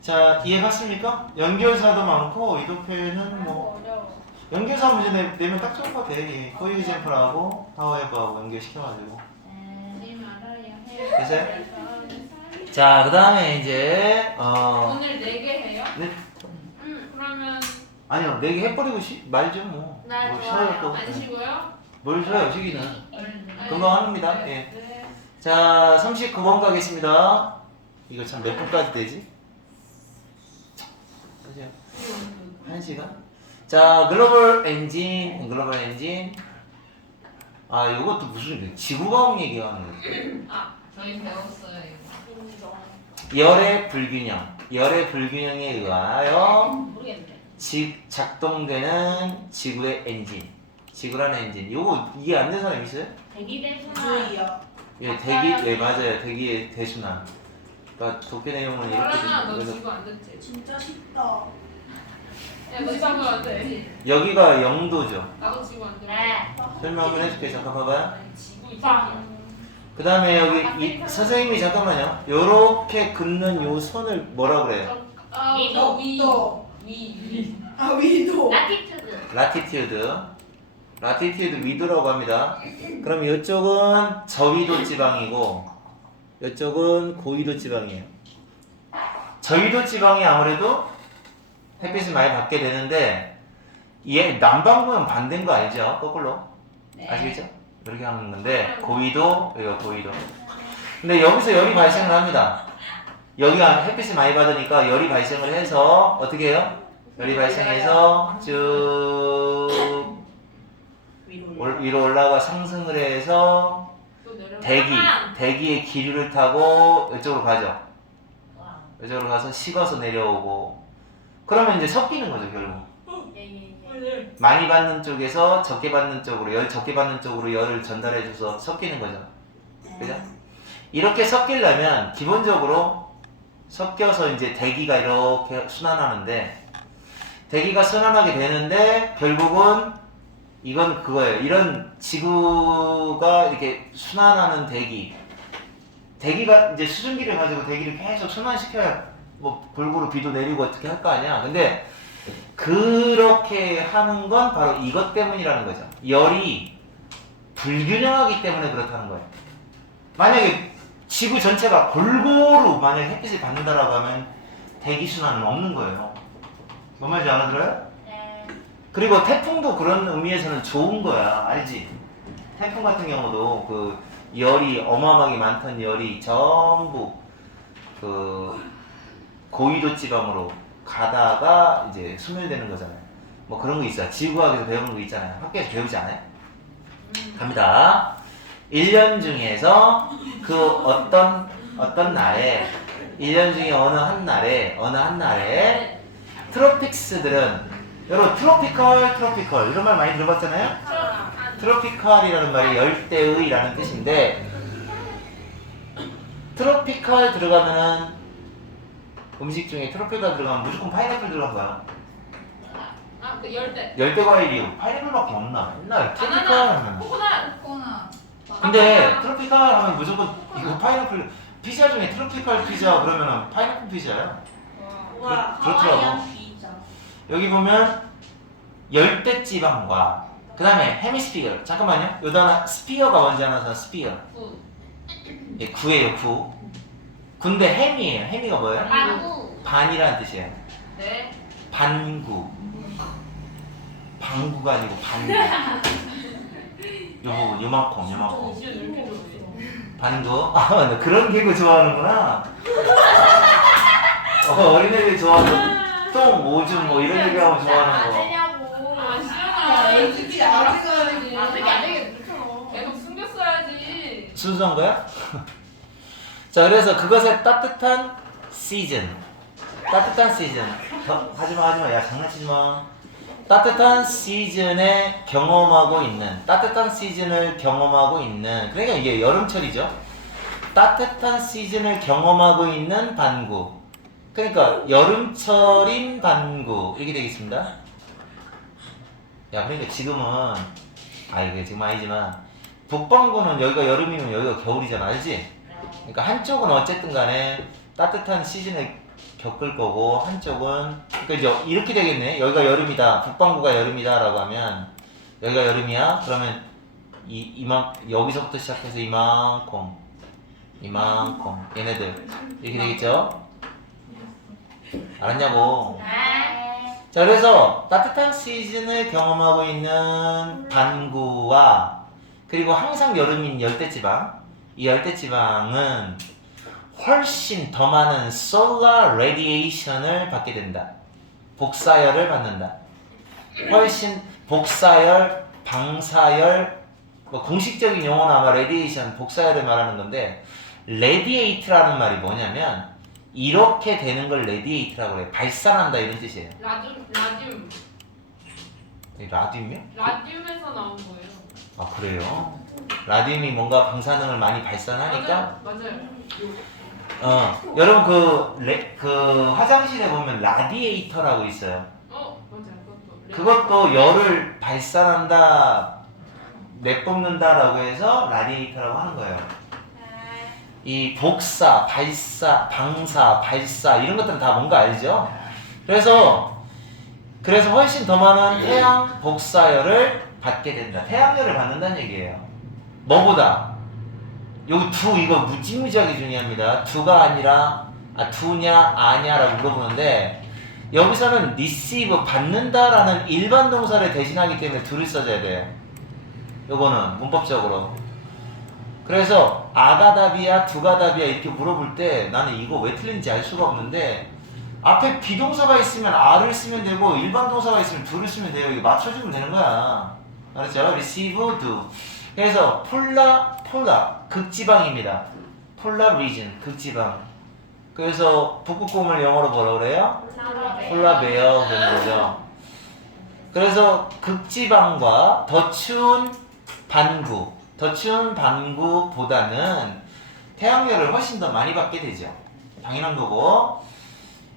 자, 이해갔습니까? 연결사도 많고 이도표에는 뭐 어려워. 연결사 문제 내면 딱 좋을 것 같아. for example하고 however하고 연결시켜가지고. 됐어요? 자, 그 다음에 이제 오늘 4개 해요? 네, 그러면 아니요, 4개 해버리고 말죠 뭐. 나 뭐 좋아요. 쉬워요 또. 안 쉬고요? 뭘 쉬어요, 시기는. 금방 합니다. 예. 네. 자, 39번 가겠습니다. 이거 참 몇 분까지 되지? 1시간? 자, 글로벌 엔진. 아, 이것도 무슨 지구과학 얘기하는 거지. 저희 배웠어요 이거. 열의 불균형에 의하여 모르겠는데. 작동되는 지구의 엔진. 지구라는 엔진. 요거 이해 안 되는 사람 있어요? 대기대순환. 예, 예, 맞아요. 대기의 대순환. 그러니까 도표 내용은 이렇게 그러나 너 그래서 지구 안 듣지? 진짜 쉽다. 야너 지구 안 듣지? 여기가 0도죠. 나도 지구 안 듣지? 네. 설명 한번 해줄게요. 잠깐 봐봐요. 지구 이 빵. 그 다음에 여기 선생님이 잠깐만요. 요렇게 긋는 요 선을 뭐라 그래요? 위도. 위. 위도. 라티튜드 위도라고 합니다. 그럼 이쪽은 저위도 지방이고 이쪽은 고위도 지방이에요. 저위도 지방이 아무래도 햇빛을 많이 받게 되는데 얘 남반구면 반대인 거 알죠? 거꾸로. 네. 아시겠죠? 이렇게 하는 건데 고위도, 여기가 고위도. 근데 여기서 열이 발생을 합니다. 여기가 햇빛을 많이 받으니까 열이 발생을 해서 어떻게 해요? 열이 발생해서 쭉 위로 올라가 상승을 해서 또 내려. 대기의 기류를 타고 이쪽으로 가죠. 와. 이쪽으로 가서 식어서 내려오고. 그러면 이제 섞이는 거죠, 결국. 예예예. 많이 받는 쪽에서 적게 받는 쪽으로, 적게 받는 쪽으로 열을 전달해줘서 섞이는 거죠. 그죠? 이렇게 섞이려면 기본적으로 섞여서 이제 대기가 이렇게 순환하는데, 대기가 순환하게 되는데 결국은 이건 그거예요. 이런 지구가 이렇게 순환하는 대기가 이제 수증기를 가지고 대기를 계속 순환시켜야 뭐 골고루 비도 내리고 어떻게 할 거 아니야. 근데 그렇게 하는 건 바로 이것 때문이라는 거죠. 열이 불균형하기 때문에 그렇다는 거예요. 만약에 지구 전체가 골고루 만약에 햇빛을 받는다라고 하면 대기 순환은 없는 거예요. 뭔 말인지 알아들어요? 네. 그리고 태풍도 그런 의미에서는 좋은 거야. 알지? 태풍 같은 경우도 그 열이 어마어마하게 많던 열이 전부 그 고위도 지방으로 가다가 이제 소멸되는 거잖아요. 뭐 그런 거 있어요. 지구과학에서 배우는 거 있잖아요. 학교에서 배우지 않아요? 갑니다. 1년 중에서 그 어떤 날에 1년 중에 어느 한 날에 트로픽스들은 여러분 트로피컬 이런 말 많이 들어봤잖아요? 트로피컬이라는 말이 열대의라는 뜻인데 트로피컬 들어가면은 음식 중에 트로피컬 들어가면 무조건 파인애플 들어간 거야. 그 열대. 열대 과일이 파인애플밖에 없나? 옛날에 트로피컬 바나나, 하면 코코넛. 코나. 근데 트로피컬 하면 무조건 이거 파인애플 피자 중에 트로피컬 피자 그러면은 파인애플 피자야. 와. 그렇더라고. 하와이안 피자. 여기 보면 열대 지방과 그 다음에 헤미스피어. 잠깐만요. 요 단어 스피어가 뭔지 아나서 스피어. 예, 구예요, 구. 군데 햄이에요. 햄이가 뭐예요? 반구. 반이라는 뜻이에요. 네. 반구. 방구가 아니고 반구. 요 부분 요만큼. 이시연 왜 이렇게 좋아해? 반구. 아, 나 그런 개그 좋아하는구나. 어린애들이 좋아하는 똥, 오줌 뭐 이런 얘기하면 좋아하는 거. 되냐고. 시연아. 솔직히 아직은 안 되게 안 되게 그렇잖아. 계속 숨겼어야지. 순수한 거야? 자, 그래서 그것의 따뜻한 시즌. 하지마. 야, 장난치지 마. 따뜻한 시즌을 경험하고 있는. 그러니까 이게 여름철이죠. 따뜻한 시즌을 경험하고 있는 반구. 그러니까 여름철인 반구. 이렇게 되겠습니다. 야, 그러니까 지금은, 이게 지금 아니지만, 북반구는 여기가 여름이면 여기가 겨울이잖아. 알지? 그러니까 한쪽은 어쨌든 간에 따뜻한 시즌을 겪을 거고 한쪽은 그러니까 이제 이렇게 되겠네. 여기가 여름이다. 북반구가 여름이다라고 하면 여기가 여름이야. 그러면 여기서부터 시작해서 이만큼 얘네들 이렇게 되겠죠? 알았냐고. 네. 자, 그래서 따뜻한 시즌을 경험하고 있는 반구와 그리고 항상 여름인 열대지방, 이 열대지방은 훨씬 더 많은 solar radiation을 받게 된다. 복사열을 받는다. 훨씬 복사열, 방사열, 뭐 공식적인 용어는 아마 radiation, 복사열을 말하는 건데 radiate라는 말이 뭐냐면 이렇게 되는 걸 radiate라고 그래요. 발산한다 이런 뜻이에요. 라듐이요? 라듐에서 나온 거예요. 아, 그래요? 라듐이 뭔가 방사능을 많이 발산하니까 맞아요. 여러분 그 화장실에 보면 라디에이터라고 있어요. 맞아요. 그것도 열을 발산한다, 내뿜는다라고 해서 라디에이터라고 하는 거예요. 이 복사, 발사, 방사, 발사 이런 것들은 다 뭔가 알죠? 그래서 훨씬 더 많은 태양 복사열을 받게 된다. 태양열을 받는다는 얘기예요. 뭐보다? 여기 이거 무지무지하게 중요합니다. 두가 아니라 두냐 아냐라고 물어보는데 여기서는 receive 받는다라는 일반 동사를 대신하기 때문에 두를 써줘야 돼요. 요거는 문법적으로. 그래서 아가 답이야 두가 답이야 이렇게 물어볼 때 나는 이거 왜 틀린지 알 수가 없는데 앞에 비동사가 있으면 a를 쓰면 되고 일반 동사가 있으면 do를 쓰면 돼요. 이거 맞춰주면 되는 거야. 알았죠? receive, do. 그래서 폴라 극지방입니다. 폴라 리전 극지방. 그래서 북극곰을 영어로 뭐라 그래요? 폴라 베어 그런 거죠. 그래서 극지방과 더 추운 반구보다는 태양열을 훨씬 더 많이 받게 되죠. 당연한 거고.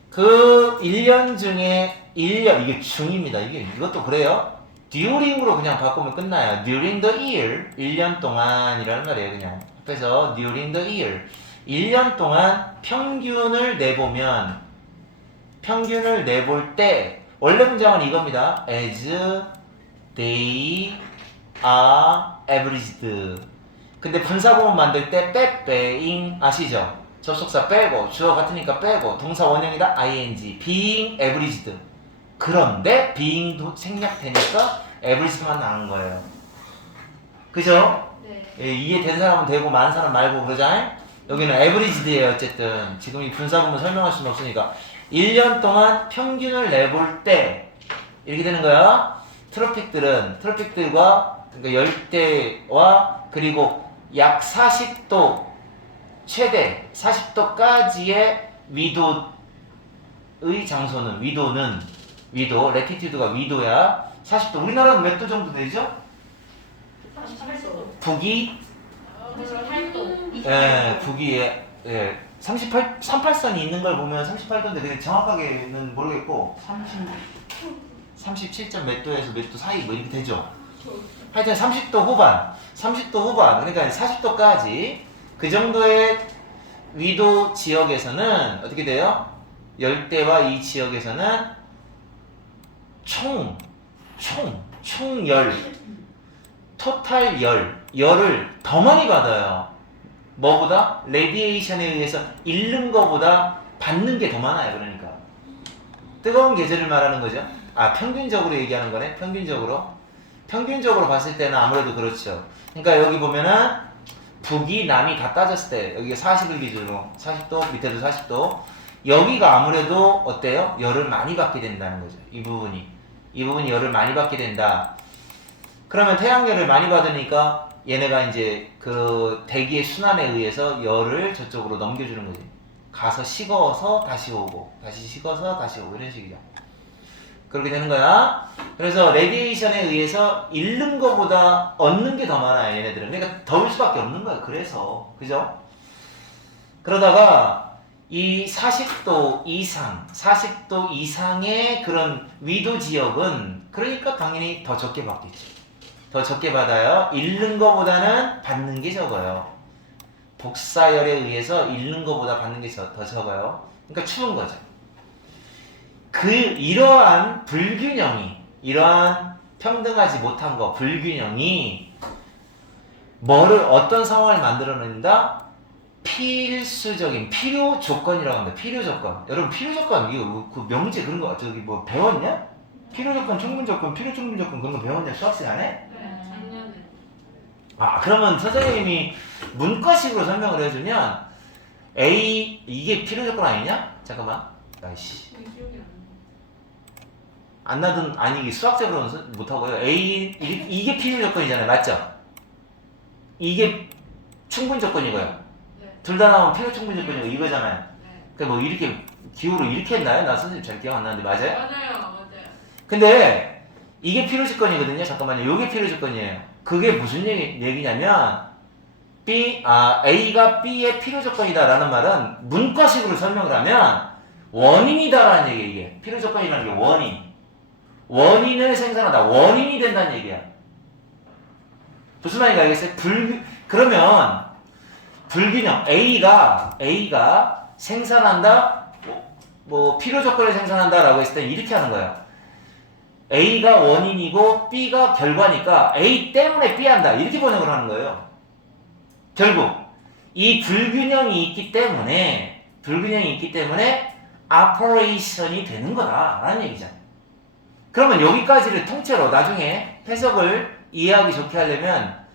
그 1년 중에 1년, 이게 중입니다. 이것도 그래요. during으로 그냥 바꾸면 끝나요. during the year, 1년 동안이라는 말이에요. 그냥 그래서 during the year, 1년 동안 평균을 내볼 때 원래 문장은 이겁니다. as they are averaged. 근데 분사구문 만들 때 빼ing 아시죠? 접속사 빼고 주어 같으니까 빼고 동사 원형이다 ing being averaged. 그런데 being도 생략되니까 average만 나온 거예요. 그죠? 네. 예, 이해된 사람은 되고 많은 사람 말고 그러잖아요. 여기는 average드예요. 어쨌든 지금 이 분사구문 설명할 수는 없으니까 1년 동안 평균을 내볼 때 이렇게 되는 거야. 트로픽들과 그러니까 열대와 그리고 약 40도 최대 40도까지의 위도의 장소는 위도 레티튜드가 위도야. 40도. 우리나라는 몇 도 정도 되죠? 38도. 북이 38도. 북이 38선이 있는 걸 보면 38도인데 근데 정확하게는 모르겠고 37점 몇 도에서 몇 도 사이 뭐 이렇게 되죠. 하여튼 30도 후반 그러니까 40도까지 그 정도의 위도 지역에서는 어떻게 돼요? 열대와 이 지역에서는 총열 토탈 열을 더 많이 받아요. 뭐보다? 레디에이션에 의해서 잃는 거보다 받는 게 더 많아요. 그러니까 뜨거운 계절을 말하는 거죠. 평균적으로 얘기하는 거네. 평균적으로 봤을 때는 아무래도 그렇죠. 그러니까 여기 보면은 북이 남이 다 따졌을 때 여기가 40을 기준으로 40도 밑에도 40도 여기가 아무래도 어때요? 열을 많이 받게 된다는 거죠. 이 부분이 열을 많이 받게 된다. 그러면 태양열을 많이 받으니까 얘네가 이제 그 대기의 순환에 의해서 열을 저쪽으로 넘겨주는 거지. 가서 식어서 다시 오고 다시 식어서 다시 오고 이런 식이죠. 그렇게 되는 거야. 그래서 레디에이션에 의해서 잃는 거보다 얻는 게 더 많아요. 얘네들은. 그러니까 더울 수밖에 없는 거예요. 그래서 그죠? 그러다가 이 40도 이상의 그런 위도 지역은 그러니까 당연히 더 적게 받겠죠. 더 적게 받아요. 잃는 거보다는 받는 게 적어요. 복사열에 의해서 잃는 거보다 받는 게 더 적어요. 그러니까 추운 거죠. 이러한 불균형이, 이러한 평등하지 못한 거, 불균형이 어떤 상황을 만들어낸다? 필수적인 필요 조건이라고 합니다. 필요 조건. 여러분 필요 조건 이거 그 명제 그런 거 저기 뭐 배웠냐? 필요 조건, 충분 조건, 필요 충분 조건 그런 거 배웠냐? 수학 시간에? 네, 작년에. 그러면 선생님이 문과식으로 설명을 해주면 이게 필요 조건 아니냐? 잠깐만. 아이씨. 기억이 안 나든 이게 수학적으로는 못하고요. 이게 필요 조건이잖아요. 맞죠? 이게 충분 조건이고요. 네. 둘 다 나오면 필요 충분 조건이고 이거잖아요. 네. 그러니까 뭐 이렇게 기호로 이렇게 했나요? 나 선생님 잘 기억 안 나는데 맞아요? 맞아요. 근데 이게 필요 조건이거든요. 잠깐만요. 이게 필요 조건이에요. 그게 무슨 얘기냐면 A가 B의 필요 조건이다라는 말은 문과식으로 설명을 하면 원인이다라는 얘기예요. 이게 필요 조건이라는 게 원인을 생산하다. 원인이 된다는 얘기야. 무슨 말인지 알겠어요? 그러면 불균형 A가 생산한다. 뭐 필요 조건을 생산한다라고 했을 때 이렇게 하는 거야. A가 원인이고 B가 결과니까 A 때문에 B 한다. 이렇게 번역을 하는 거예요. 결국 이 불균형이 있기 때문에 operation이 되는 거다라는 얘기잖아요. 그러면 여기까지를 통째로 나중에 해석을 이해하기 좋게 하려면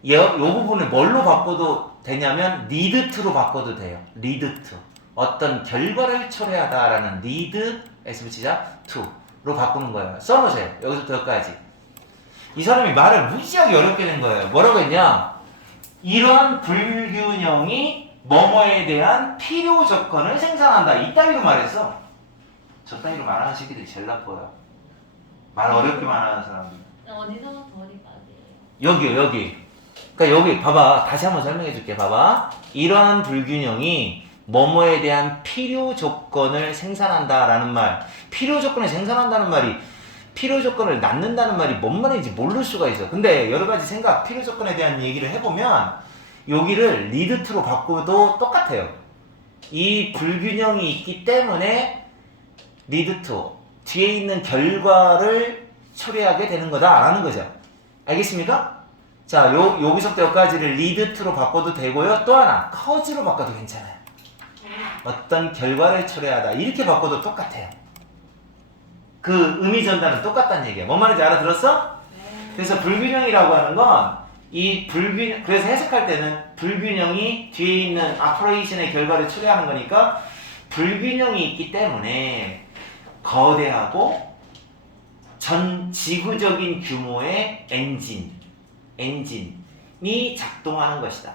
이 부분을 뭘로 바꿔도 되냐면 need to로 바꿔도 돼요. need to. 어떤 결과를 초래하다라는 need, S 붙이자, to로 바꾸는 거예요. 써놓으세요. 여기서부터 여기까지. 이 사람이 말을 무지하게 어렵게 낸 거예요. 뭐라고 했냐? 이런 불균형이 뭐뭐에 대한 필요 조건을 생산한다. 이따위로 말했어. 저 따위로 말하는 새끼들이 제일 나빠요. 말 어렵게 말하는 사람들. 어디서부터 어디까지? 여기. 그러니까 여기 봐봐. 다시 한번 설명해 줄게. 봐봐. 이러한 불균형이 뭐뭐에 대한 필요 조건을 생산한다라는 말. 필요 조건을 생산한다는 말이 필요 조건을 낳는다는 말이 뭔 말인지 모를 수가 있어. 근데 여러 가지 생각, 필요 조건에 대한 얘기를 해보면 여기를 리드 투로 바꿔도 똑같아요. 이 불균형이 있기 때문에 리드 투 뒤에 있는 결과를 처리하게 되는 거다라는 거죠. 알겠습니까? 자, 여기서부터 여기까지를 리드 투로 바꿔도 되고요. 또 하나, 커즈로 바꿔도 괜찮아요. 어떤 결과를 초래하다 이렇게 바꿔도 똑같아요. 그 의미 전달은 똑같다는 얘기야. 뭔 말인지 알아들었어? 네. 그래서 불균형이라고 하는 건 이 불균형, 그래서 해석할 때는 불균형이 뒤에 있는 오퍼레이션의 결과를 초래하는 거니까 불균형이 있기 때문에 거대하고 전 지구적인 규모의 엔진이 작동하는 것이다.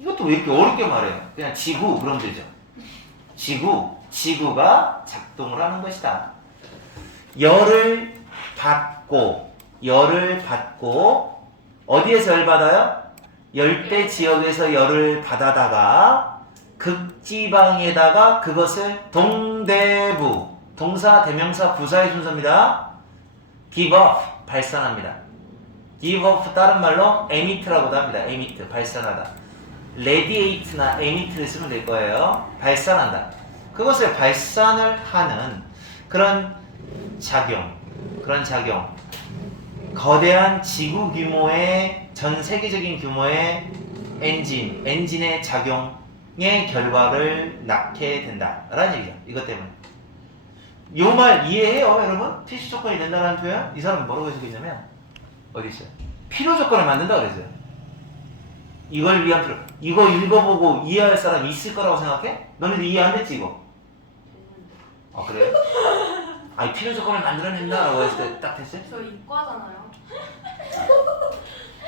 이것도 왜 이렇게 어렵게 말해요? 그냥 지구 그러면 되죠. 지구가 작동을 하는 것이다. 열을 받고 어디에서 열 받아요? 열대 지역에서 열을 받아다가 극지방에다가 그것을 동대부 동사 대명사 부사의 순서입니다. give off 발산합니다. give off 다른 말로 emit라고도 합니다. emit 발산하다. radiate나 emit를 쓰면 될 거예요. 발산한다. 그것을 발산을 하는 그런 작용. 거대한 지구 규모의 전 세계적인 규모의 엔진의 작용의 결과를 낳게 된다라는 얘기죠. 이것 때문에. 요 말 이해해요, 여러분? 필수 조건이 된다는 표현? 이 사람은 뭐라고 해주고 있냐면 어디 있어요? 필요 조건을 만든다 그랬어요. 이걸 위한 필요. 이거 읽어보고 이해할 사람 있을 거라고 생각해? 너네들 이해 안 됐지 이거? 아 그래? 아니 필요 조건을 만들어낸다라고 했을 때 딱 됐어요? 저 이과잖아요.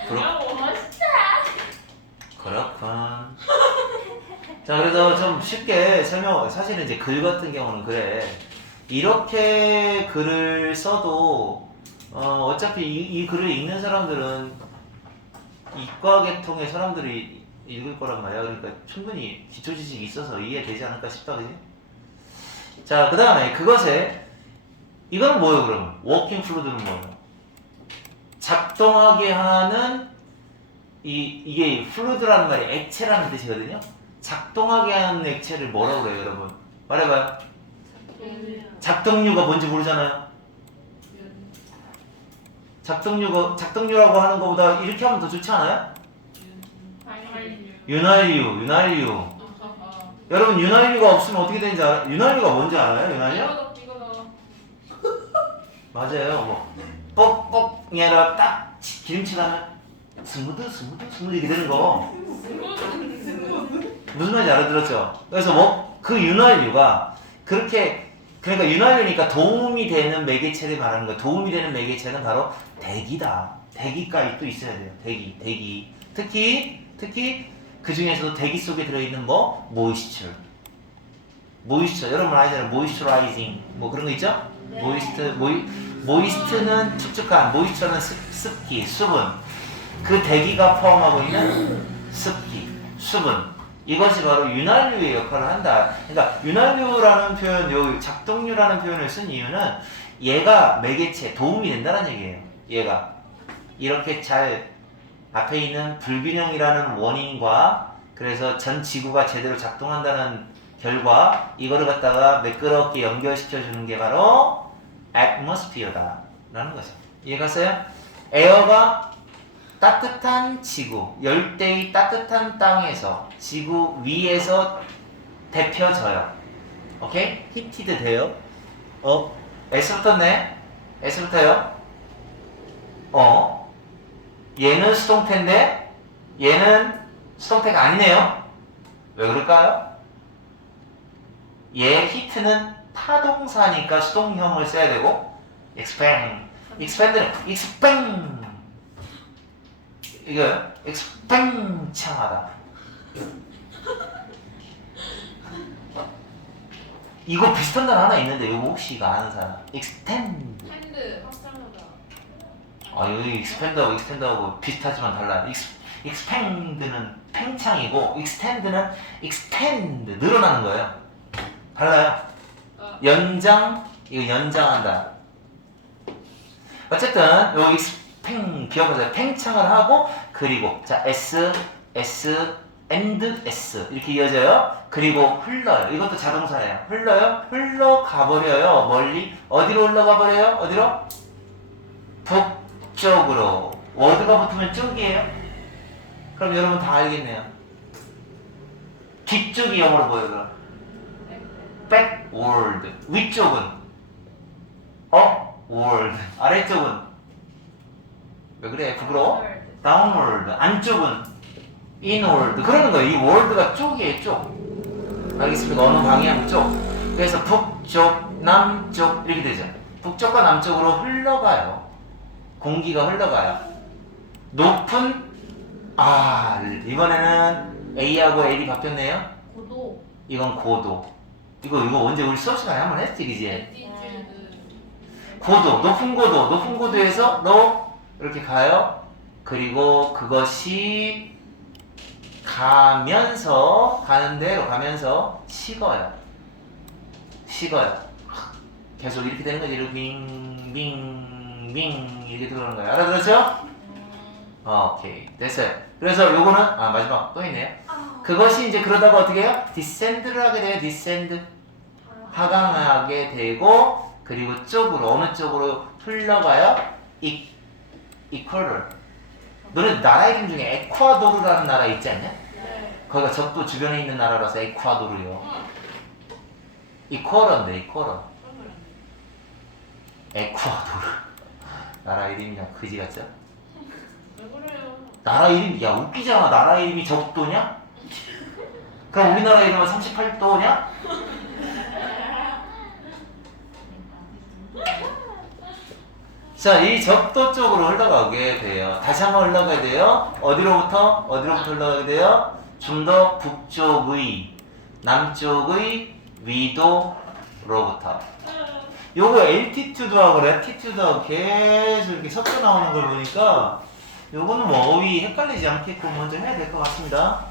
멋있다. 그렇군. 자 그래서 좀 쉽게 사실은 이제 글 같은 경우는 그래. 이렇게 글을 써도 어차피 이 글을 읽는 사람들은 이과 계통의 사람들이 읽을 거란 말이야. 그러니까 충분히 기초 지식이 있어서 이해되지 않을까 싶다, 그지? 자, 그 다음에 이건 뭐예요, 그러면? 워킹 플루이드는 뭐예요? 작동하게 하는 이게 플루이드라는 말이 액체라는 뜻이거든요. 작동하게 하는 액체를 뭐라고 그래요, 여러분? 말해봐요. 작동류가 뭔지 모르잖아요. 작동류라고 하는 것보다 이렇게 하면 더 좋지 않아요? 윤활유. 여러분 윤활유가 없으면 어떻게 되는지 알아요? 윤활유가 뭔지 알아요? 윤활유? 맞아요. 뭐 뻑뻑이 아니라 딱 기름칠하면 스무드 이렇게 되는 거. 무슨 말인지 알아들었죠? 그래서 뭐 그 윤활유가 그러니까 윤활유니까 도움이 되는 매개체를 말하는 거예요. 도움이 되는 매개체는 바로 대기다. 대기가 또 있어야 돼요. 대기. 특히 그 중에서도 대기 속에 들어있는 뭐 모이스처. 여러분 아시잖아요. 모이스처라이징 뭐 그런 거 있죠? 네. 모이스트는 축축한, 모이스처는 습기, 수분. 그 대기가 포함하고 있는 습기, 수분. 이것이 바로 윤활유의 역할을 한다. 그러니까 윤활유라는 표현, 작동류라는 표현을 쓴 이유는 얘가 매개체, 도움이 된다는 얘기예요. 얘가 이렇게 잘 앞에 있는 불균형이라는 원인과 그래서 전 지구가 제대로 작동한다는 결과 이거를 갖다가 매끄럽게 연결시켜 주는 게 바로 atmosphere다 라는 거죠. 이해갔어요? 에어가 따뜻한 지구, 열대의 따뜻한 땅에서 지구 위에서 데펴져요. 오케이? 히티드 돼요. S부터네. S부터요. 얘는 수동태인데 얘는 수동태가 아니네요. 왜 그럴까요? 얘 히트는 타동사니까 수동형을 써야 되고 expand expand는 expand 이거 expansion하다. 이거 비슷한 단어 하나 있는데 이거 혹시 이거 아는 사람? extend. 핸드 확장하다. 아 여기 expand하고 extend하고 비슷하지만 달라요. expand는 팽창이고 extend는 extend 늘어나는 거예요. 달라요. 연장 이거 연장한다. 어쨌든 요 expand 기억하세요. 팽창을 하고 그리고 자 s and s 이렇게 이어져요. 그리고 흘러요. 이것도 자동사예요. 흘러요. 흘러가 버려요. 멀리 어디로 흘러가 버려요? 어디로? 북쪽으로. 워드가 붙으면 쪽이에요. 그럼 여러분 다 알겠네요. 뒤쪽이 영어로 뭐예요? 그럼? backward. 위쪽은 upward. 아래쪽은 왜 그래? 부끄러워? downward. 안쪽은 inward. 그러는 거예요. 이 word가 쪽이에요. 쪽. 알겠습니까? 어느 방향 쪽. 그래서 북쪽, 남쪽 이렇게 되죠. 북쪽과 남쪽으로 흘러가요. 공기가 흘러가요. 높은 R. 이번에는 A하고 L이 바뀌었네요. 고도. 이건 고도. 이거 언제 우리 수업 시간에 한번 했지, 그지? 애티튜드. 고도, 높은 고도, 높은 고도에서 너 이렇게 가요. 그리고 그것이 가면서 가는 대로 가면서 식어요. 계속 이렇게 되는 거지. 이렇게 빙빙빙 이렇게 들어오는 거예요. 알아들었죠? 오케이 됐어요. 그래서 요거는 마지막 또 있네요. 그것이 이제 그러다가 어떻게 해요? 디센드를 하게 돼요. 디센드 하강하게 되고 그리고 쪽으로 어느 쪽으로 흘러가요? 이퀄럴. 너네 나라 이름 중에 에콰도르라는 나라 있지 않냐? 네. 거기가 적도 주변에 있는 나라라서 에콰도르요. 이퀄러인데 이퀄러. 에콰도르. 나라 이름이냐 그지 같죠? 왜 그래요? 나라 이름 야 웃기잖아. 나라 이름이 적도냐? 그럼 우리나라 이름은 38도냐? 자, 이 적도 쪽으로 흘러가게 돼요. 다시 한번 흘러가야 돼요. 어디로부터 흘러가게 돼요? 좀 더 북쪽의, 남쪽의 위도로부터. 요거 altitude하고 latitude하고 계속 이렇게 섞여 나오는 걸 보니까 요거는 뭐 어휘 헷갈리지 않게끔 먼저 해야 될 것 같습니다.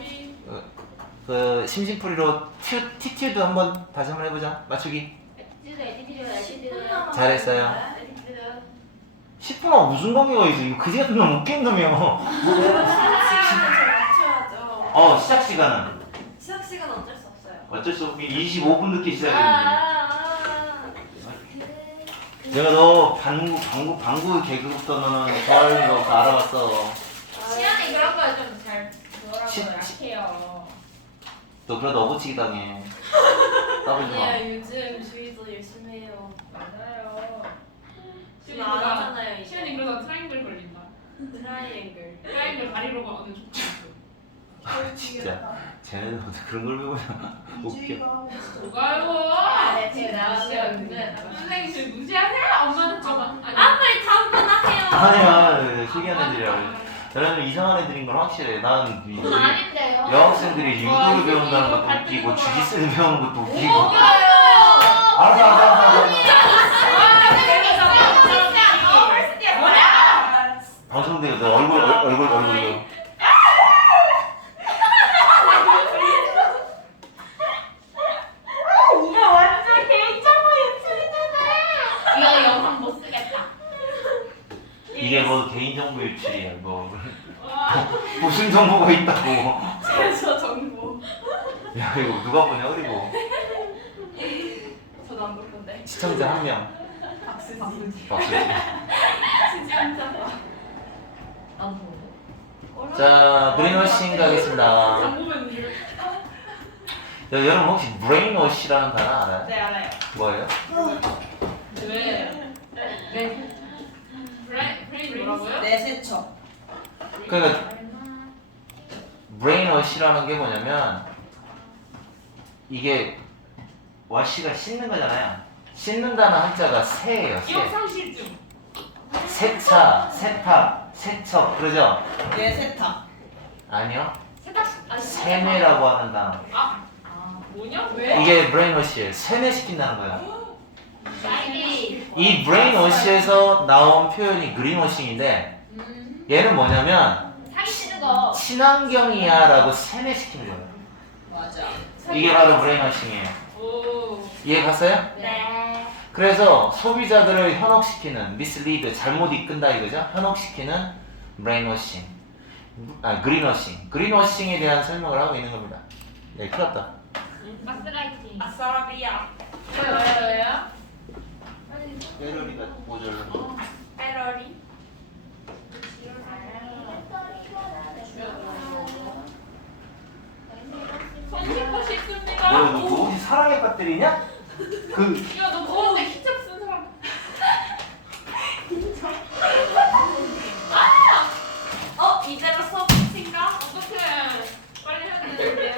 TTV. 그 심심풀이로 티튜드 한번 다시 한번 해보자. 맞추기. 잘했어요. 10분하고 무슨 관계가 있어? 이거 그지 같은 놈 웃긴 놈이요. 맞춰야죠. 시작 시간은 시작 시간 어쩔 수 없어요. 어쩔 수 없게 25분 늦게 시작했는데. 내가 너 방구 개그부터 너는 좋아하는 거 다 알아봤어. 시간이 그런 거에 좀잘 시- 뭐라고 약해요. 너 그러다 어부치기 당해. 따보지 마. 아니야 요즘 주의도 열심히 해요. 맞아요. 지금 안 하잖아요 이제. 시연이 그러다 트라이앵글 걸린다. 트라이앵글. 트라이앵글 다리로 가는 족도 진짜 쟤네들 그런 걸 배우냐. 웃겨. 누가요? 네, 제가 나오면 선생님 지금 무시하세요? 엄마는 저만. 아무리 다음번나 해요. 아니야, 희귀한 애들이야. 저는 이상한 애들인 건 확실해. 난 아닌데요. 여학생들이 유도를 배운다는 것도 웃기고 주짓수를 배우는 것도 웃기고. 뭐가요? 알았어. 뭐야? 방송대에 너 얼굴 이거. 이거 영상 못 쓰겠다. 이게 뭐 개인정보 유출이야. 뭐 무슨 정보가 있다고. 저 정보. 야 이거 누가 보냐 그리고 저도 안 볼 건데. 시청자 한 명. 박수지. 박수. 진짜. 자 브레인워싱 가겠습니다. 장보면 이거. 여러분 혹시 브레인워시라는 단어 알아요? 네 알아요. 뭐예요? 왜? 네. 브레인 뭐라고요? 네 세척. 그러니까 브레인워시라는 게 뭐냐면 이게 워시가 씻는 거잖아요. 씻는다는 한자가 새예요. 새. 기억상실증. 세차, 세탁, 세척 그러죠? 내 세탁. 아니요. 세탁 세뇌라고 하는 단어. 아 뭐냐? 왜? 이게 브레인워시예요. 세뇌시킨다는 거예요. 딸기. 이 브레인워시에서 나온 표현이 그린워싱인데 얘는 뭐냐면 사기 치는 거. 친환경이야 라고 세뇌시키는 거예요. 맞아. 이게 바로 브레인워싱이에요. 오. 이해 갔어요? 네. 그래서 소비자들을 현혹시키는 미스리드 잘못 이끈다 이거죠? 현혹시키는 브레인워싱, 그린워싱. 그린워싱에 대한 설명을 하고 있는 겁니다. 네, 큰일 났다. 가스라이팅. 아싸라비아. 왜요? 에러리가 모자라. 페러리. 손 씻고 싶습니다. 너 혹시 사랑의 배터리냐? 그 야너 더운데 히잡 쓴 사람. 이제로 수업인가? 어떡해. 빨리 해야 되는데.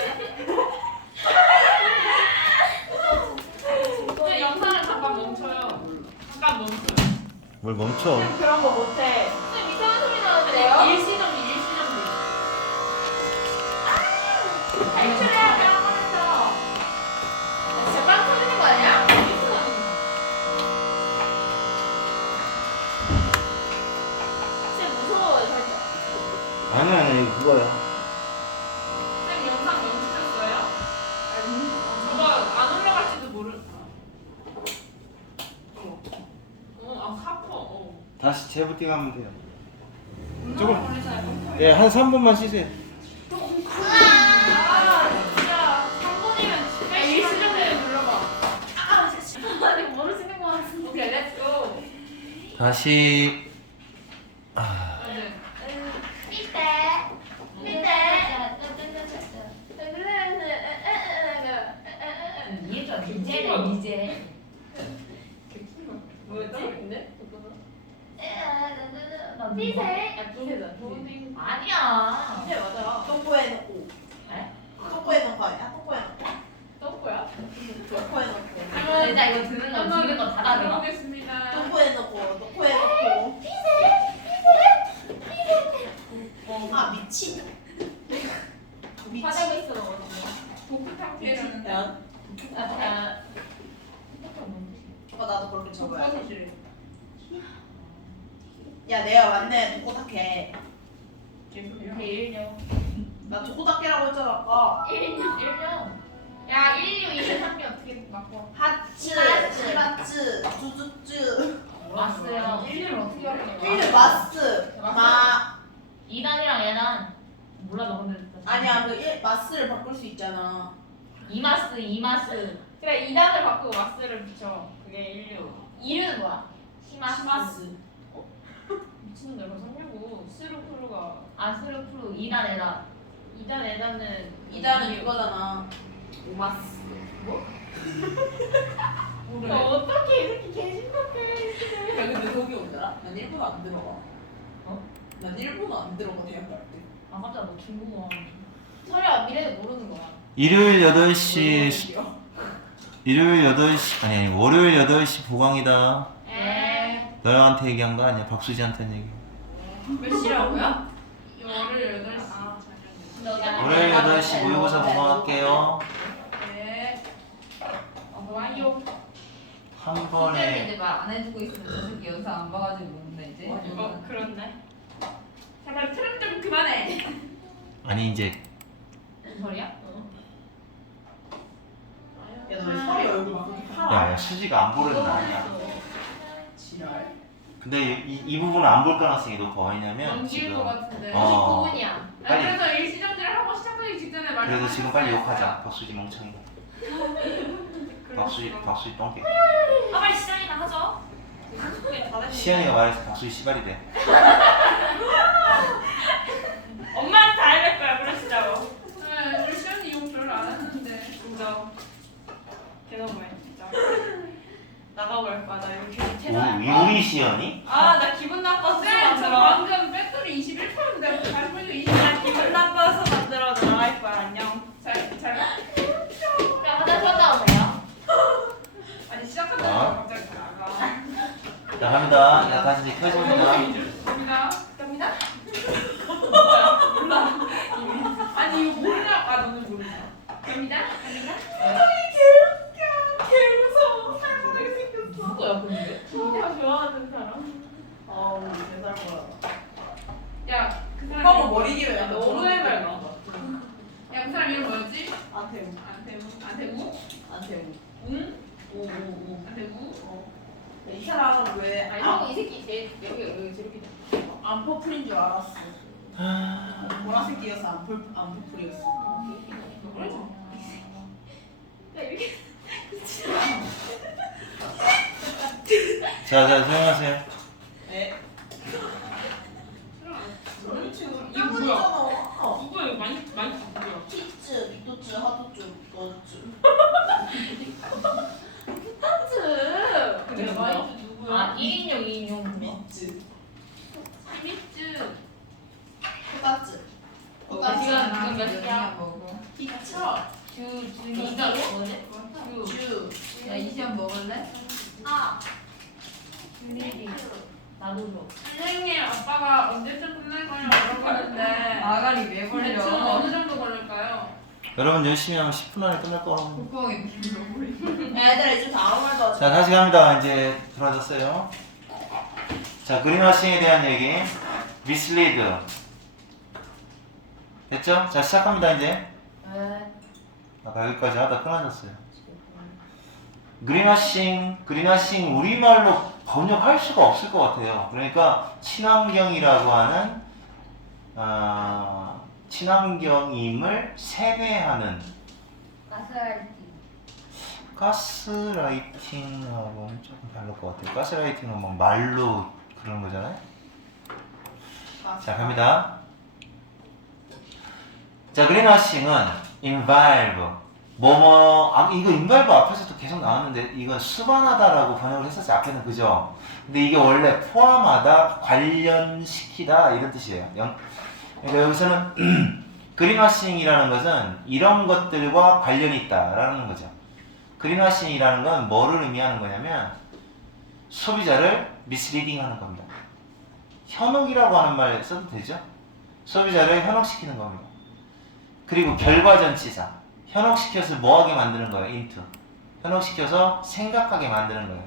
이제 영상을 잠깐 멈춰요. 잠깐 멈춰요. 뭘 멈춰? 그런 거 못해. 좀 이상한 소리 나는데요? 일시정지. 탈출해야 돼, 하면서. 진짜 빵 터지는 거 아니야? 진짜 무서워요, 살짝. 아니 그거야. 쌤 영상 멈추셨어요? 저거 안 올라갈지도 모르. 카퍼. 다시 재부팅하면 돼요. 조금. 예, 한 3분만 쉬세요. 진짜 3분이면 일시정지 눌러봐. 아니, 모르시는 거 같은데. 오케이, 렛츠고. 다시 네. 이해줘, 이제래, 이제. 뭐였지? 근데? 삐세? 아, 두세다. 두세. 아니야. 두세 맞아. 똥꼬에 넣고. 에? 똥꼬에 넣고 아니야? 똥꼬에 넣고. 똥꼬야? 똥꼬에 넣고. 진짜 이거 들은 거, 들은 거다 다르다. 들어보겠습니다. 똥꼬에 넣고. 똥꼬에 넣고. 아 미친. 미친. 화내고 있어, 너. 독탕태는 야, 아, 나도 그렇게 적어야 돼. 독서실. 야 내가 맞네. 도코타케. 일령. 나 도코타케라고 했잖아 아까. 일령. 야, 1, 6, 2, 3이 어떻게 바꿔? 하츠, 시바츠, 쭈쭈쭈. 왔어요. 1년 어떻게 바꿔? 필드 마스. 마. 2단이랑 얘단. 몰라, 너 근데. 아니야 그 마스를 바꿀 수 있잖아. 이마스, 이마스. 그래, 2단을 바꾸고 마스를 붙여. 그게 16. 2류는 뭐야? 시마스. 시마스. 미친놈들 벌써 365. 스루크루가. 아, 스루프루. 2단, 얘단. 2단, 애단은. 2단은 이거잖아. 오마스. 너 어떻게 이렇게 개심각해. 야 근데 거기 오더라? 난 일본어 안 들어가. 어? 난 일본어 안 들어가 대학 갈 때. 아, 깜짝이야, 너 중국어. 설이야, 미래도 모르는 거야. 일요일 8시 일요일 8시 아니 월요일 8시 보강이다. 너랑한테 얘기한 거 아니야? 박수지한테 얘기. 몇 시라고요? 월요일 8시. 월요일 8시 모의고사 보강할게요. 네. 좋아요. 한 번에 이제 말 안 해주고 있으면 저 새끼 영상 안 봐가지고 모른다 이제. 그렇네. 제발 트름 좀 그만해. 아니 이제 무슨 소리야? 야너 설이 얼굴 막 그렇게 팔아. 야 수지가 안 보는 날이야. 지랄. 근데 이 부분은 안 볼 가능성이 높아. 왜냐면 넘길 지금 것 같은데. 어. 9분이야. 빨리. 그래서 일시정지를 하고 시작하기 직전에 말. 그래도 지금 빨리 욕하자. 박수지 멍청이가. 박수지 똥개. 아, 빨리 시작이나 하죠. 시연이가 말해서 박수지 씨발이래. 엄마한테 알릴 거야, 그러시자고. 네, 우리 시연이 욕 별로 안 하는데. 진짜. 개너무해, 진짜. 나가고 갈 거야, 나 이렇게. 우리 시연이? 아, 나 기분 나빠서 저 방금 배터리 21%인데 잘 보이고 20%. 기분 나빠서 만들어서 나갈 거야, 안녕. 잘 가. 그럼 화장실 갔다 오세요. 아니, 시작한다. 어? 자, 갑니다. 자, 다시 이제 켜집니다. 갑니다. 갑니다. 몰라. 아니 이거 모르냐? 아 너는 모르냐? 갑니다. 갑니다. 개 무서워. 살벌하게 생겼어. 누구야 근데? 진짜 좋아하는 사람. 아 우리 개살 거야. 야, 그 사람. 형은 머리 길어 약간 너무 저런 해맑아. 느낌인 것 같아. 야, 그 사람 이름 뭐였지? 안태우. 안태우? 안태우. 응? 오오오. 안태우? 이 사람은 왜 아니 형이 새끼 제일 여기 저렇게 안 퍼플인 줄 알았어. 보라색이어서 안 퍼플이었어. 야 이렇게 자, 조용하세요. 네. 이거 뭐야? 누구야? 이거 많이 바꾸려. 키즈, 미도츠, 하도츠, 너츠. 딴즈 그래, 마이트 누구야? 아 1인용 2인용 미츠. 미츠. 토다츠. 지금 몇 시야? 먹어. 피처. 준이 진짜? 뭐네? 주. 야, 이 시험 먹을래? 아 준이 나도 줘 선생님, 아빠가 언제쯤 끝날 거냐고 물어봤는데 아가리 왜 대충 걸려? 어느 정도 걸릴까요? 여러분 열심히 하면 10분 안에 끝날 거라고. 콧구멍에 물러 버려. 애들 이제 다 아무 말도 하지. 자, 다시 갑니다. 이제 돌아졌어요. 자, 그린워싱에 대한 얘기. mislead. 됐죠? 자, 시작합니다, 이제. 네 아까 여기까지 하다 끊어졌어요. 그린워싱 우리말로 번역할 수가 없을 것 같아요. 그러니까 친환경이라고 하는 친환경임을 세뇌하는 가스라이팅하고는 조금 다를 것 같아요. 가스라이팅은 뭐 말로 그러는 거잖아요. 자, 갑니다. 자, 그린워싱은 involve 이거 involve 앞에서도 계속 나왔는데 이건 수반하다라고 번역을 했었지 앞에는 그죠? 근데 이게 원래 포함하다, 관련시키다 이런 뜻이에요. 그러니까 여기서는 그린워싱이라는 것은 이런 것들과 관련이 있다라는 거죠. 그린워싱이라는 건 뭐를 의미하는 거냐면 소비자를 미스리딩하는 겁니다. 현혹이라고 하는 말 써도 되죠? 소비자를 현혹시키는 겁니다. 그리고 결과전치사. 현혹시켜서 뭐하게 만드는 거예요? into. 현혹시켜서 생각하게 만드는 거예요.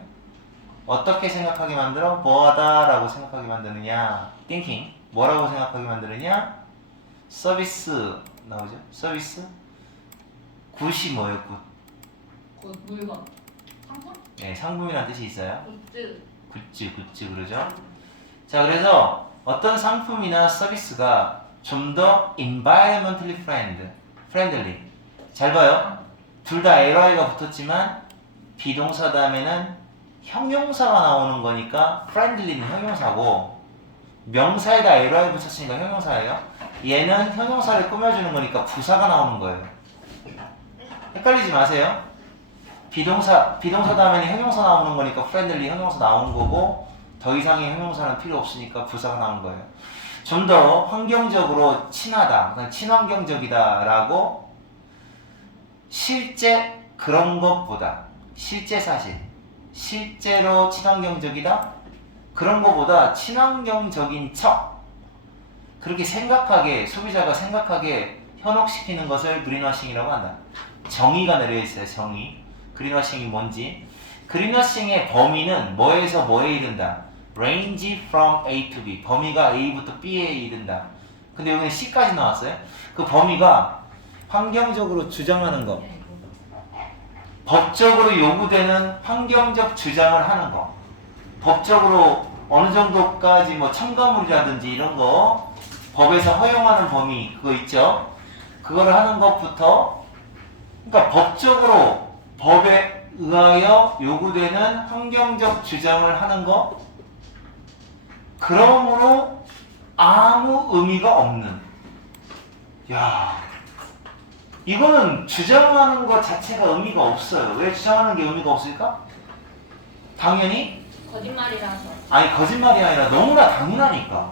어떻게 생각하게 만들어? 뭐하다라고 생각하게 만드느냐? thinking. 뭐라고 생각하게 만드느냐? 서비스 나오죠? 서비스? 굿이 뭐예요? 굿. 물건 상품? 네, 상품이라는 뜻이 있어요. 굿즈 굿즈 그러죠? 자, 그래서 어떤 상품이나 서비스가 좀 더 environmentally friendly. 잘 봐요. 둘 다 ly가 붙었지만 비동사 다음에는 형용사가 나오는 거니까 friendly는 형용사고 명사에다 ly 붙였으니까 형용사예요. 얘는 형용사를 꾸며주는 거니까 부사가 나오는 거예요. 헷갈리지 마세요. 비동사 다음에는 형용사 나오는 거니까 friendly 형용사 나온 거고 더 이상의 형용사는 필요 없으니까 부사가 나온 거예요. 좀 더 환경적으로 친하다, 친환경적이다라고 실제 그런 것보다 실제 사실, 실제로 친환경적이다? 그런 것보다 친환경적인 척 그렇게 생각하게 소비자가 생각하게 현혹시키는 것을 그린워싱이라고 한다. 정의가 내려있어요. 정의. 그린워싱이 뭔지. 그린워싱의 범위는 뭐에서 뭐에 이른다. range from A to B. 범위가 A부터 B에 이른다. 근데 여기는 C까지 나왔어요. 그 범위가 환경적으로 주장하는 거, 법적으로 요구되는 환경적 주장을 하는 거, 법적으로 어느 정도까지 뭐 첨가물이라든지 이런 거 법에서 허용하는 범위 그거 있죠? 그거를 하는 것부터 그러니까 법적으로 법에 의하여 요구되는 환경적 주장을 하는 거 그러므로 아무 의미가 없는 야 이거는 주장하는 것 자체가 의미가 없어요. 왜 주장하는 게 의미가 없을까? 당연히 거짓말이라서 아니 거짓말이 아니라 너무나 당연하니까.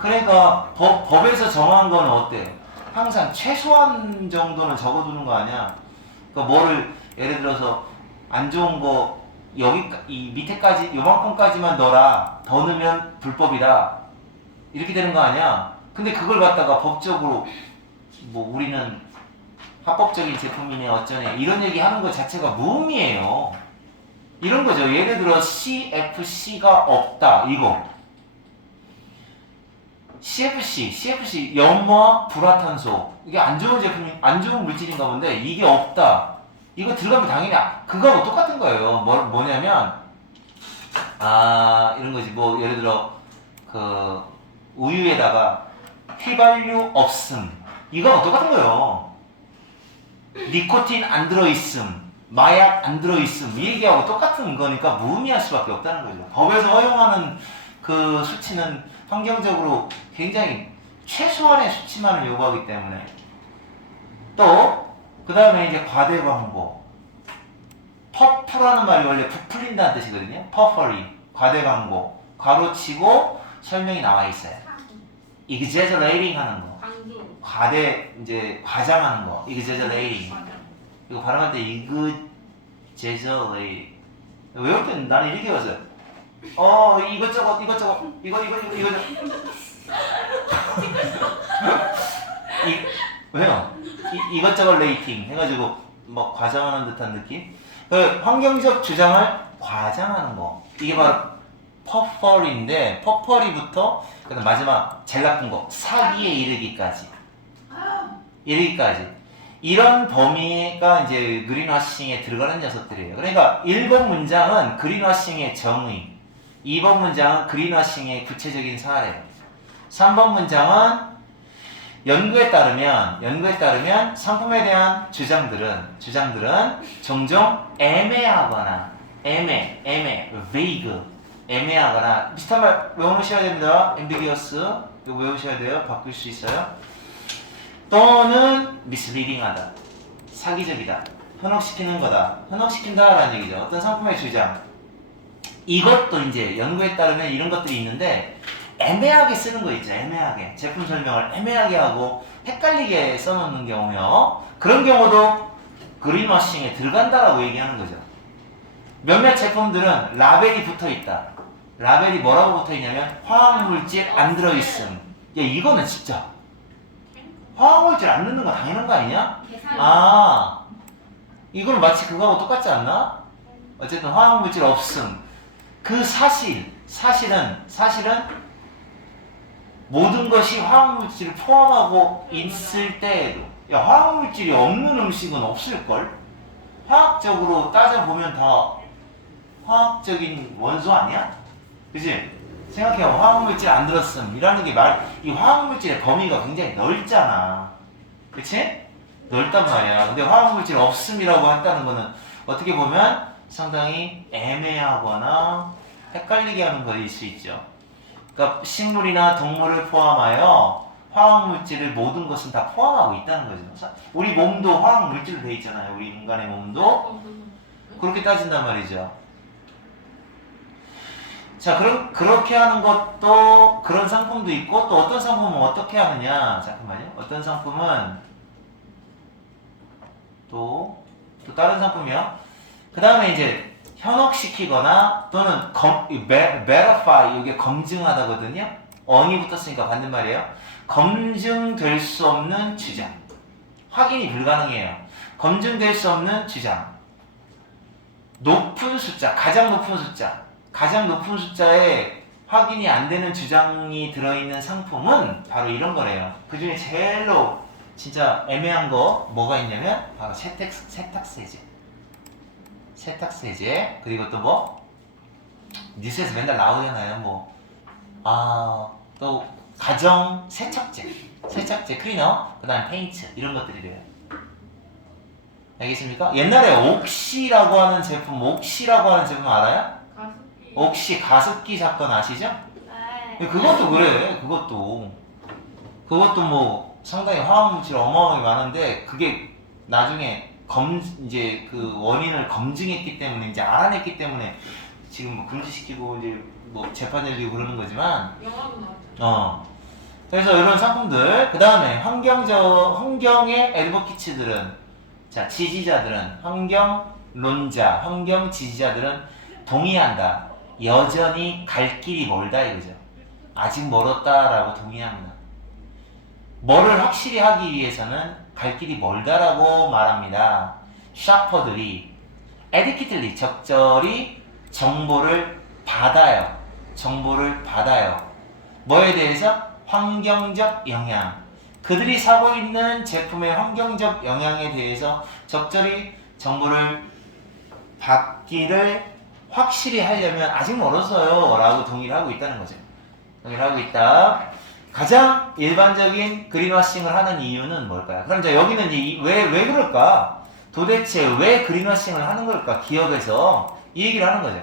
그러니까 법에서 정한 거는 어때요? 항상 최소한 정도는 적어두는 거 아니야? 그러니까 뭐를 예를 들어서 안 좋은 거 여기 이 밑에까지 요만큼까지만 넣어라. 더 넣으면 불법이다. 이렇게 되는 거 아니야? 근데 그걸 갖다가 법적으로 뭐 우리는 합법적인 제품이네 어쩌네 이런 얘기 하는 것 자체가 무의미해요. 이런 거죠. 예를 들어 CFC가 없다 이거. CFC 염화 불화탄소 이게 안 좋은 제품이 안 좋은 물질인가 본데 이게 없다. 이거 들어가면 당연히 그거하고 똑같은 거예요. 뭐냐면 이런 거지. 뭐 예를 들어 그 우유에다가 휘발유 없음 이거하고 똑같은 거예요. 니코틴 안 들어있음, 마약 안 들어있음 이 얘기하고 똑같은 거니까 무의미할 수밖에 없다는 거죠. 법에서 허용하는 그 수치는 환경적으로 굉장히 최소한의 수치만을 요구하기 때문에 또 그 다음에 이제 과대 광고 퍼프라는 말이 원래 부풀린다는 뜻이거든요. 퍼퍼리 과대 광고 괄호치고 설명이 나와 있어요. exaggerating 하는 거 강조. 과대 이제 과장하는 거 exaggerating 맞아. 이거 발음할 때 exaggerate 외울 때는 나는 이렇게 외웠어요. 이것저것 이거 왜요? 이것저것 레이팅 해가지고 뭐 과장하는 듯한 느낌? 그 환경적 주장을 과장하는 거 이게 바로 퍼펄인데 퍼펄이부터 그다음 마지막 제일 나쁜 거 사기에 이르기까지 이런 범위가 이제 그린워싱에 들어가는 녀석들이에요. 그러니까 1번 문장은 그린워싱의 정의, 2번 문장은 그린워싱의 구체적인 사례, 3번 문장은 연구에 따르면 상품에 대한 주장들은 종종 애매하거나 vague 애매하거나 비슷한 말 외우셔야 됩니다. ambiguous 이거 외우셔야 돼요. 바꿀 수 있어요. 또는 misleading하다, 사기적이다, 현혹시키는 거다, 현혹시킨다라는 얘기죠. 어떤 상품의 주장 이것도 이제 연구에 따르면 이런 것들이 있는데 애매하게 쓰는 거 있죠. 애매하게 제품 설명을 애매하게 하고 헷갈리게 써놓는 경우요. 그런 경우도 그린워싱에 들어간다라고 얘기하는 거죠. 몇몇 제품들은 라벨이 붙어있다. 라벨이 뭐라고 붙어있냐면 화학물질 안 들어있음. 야 이거는 진짜 화학물질 안 넣는 거 당연한 거 아니냐? 이건 마치 그거하고 똑같지 않나? 어쨌든 화학물질 없음. 그 사실은 모든 것이 화학물질을 포함하고 있을 때에도 야 화학물질이 없는 음식은 없을걸? 화학적으로 따져보면 다 화학적인 원소 아니야? 그치? 생각해봐. 화학물질 안 들었음 이라는 게 이 화학물질의 범위가 굉장히 넓잖아. 그치? 넓단 말이야. 근데 화학물질 없음이라고 한다는 거는 어떻게 보면 상당히 애매하거나 헷갈리게 하는 것일 수 있죠. 그러니까 식물이나 동물을 포함하여 화학물질을 모든 것은 다 포함하고 있다는 거죠. 우리 몸도 화학물질로 되어 있잖아요. 우리 인간의 몸도 그렇게 따진단 말이죠. 자, 그렇게 하는 것도 그런 상품도 있고 또 어떤 상품은 어떻게 하느냐. 잠깐만요. 어떤 상품은 또 다른 상품이요. 그 다음에 이제 현혹시키거나 또는 verify 이게 검증하다거든요. 언이 붙었으니까 받는 말이에요. 검증될 수 없는 주장. 확인이 불가능해요. 검증될 수 없는 주장. 높은 숫자, 가장 높은 숫자에 확인이 안 되는 주장이 들어있는 상품은 바로 이런 거래요. 그 중에 제일로 진짜 애매한 거 뭐가 있냐면 바로 세탁세제 그리고 또 뭐 뉴스에서 맨날 나오잖아요. 또 가정 세척제 클리너 그 다음 페인트 이런 것들이래요. 알겠습니까? 옛날에 옥시라고 하는 제품 알아요? 가습기. 옥시 가습기 사건 아시죠? 네. 그것도 그래. 그것도 뭐 상당히 화학물질 어마어마하게 많은데 그게 나중에 이제 그 원인을 검증했기 때문에 이제 알아냈기 때문에 지금 뭐 금지시키고 이제 뭐 재판 열리고 그러는 거지만 영화도 나왔죠. 그래서 이런 상품들 그 다음에 환경의 애드보키츠들은 자 지지자들은 환경 지지자들은 동의한다. 여전히 갈 길이 멀다 이거죠. 아직 멀었다라고 동의합니다. 뭐를 확실히 하기 위해서는 갈 길이 멀다라고 말합니다. 샤퍼들이 adequately 적절히 정보를 받아요. 정보를 받아요. 뭐에 대해서? 환경적 영향. 그들이 사고 있는 제품의 환경적 영향에 대해서 적절히 정보를 받기를 확실히 하려면 아직 멀었어요 라고 동의를 하고 있다는 거죠. 동의를 하고 있다. 가장 일반적인 그린워싱을 하는 이유는 뭘까요? 그럼 자 여기는 왜 그럴까? 도대체 왜 그린워싱을 하는 걸까? 기업에서 이 얘기를 하는 거죠.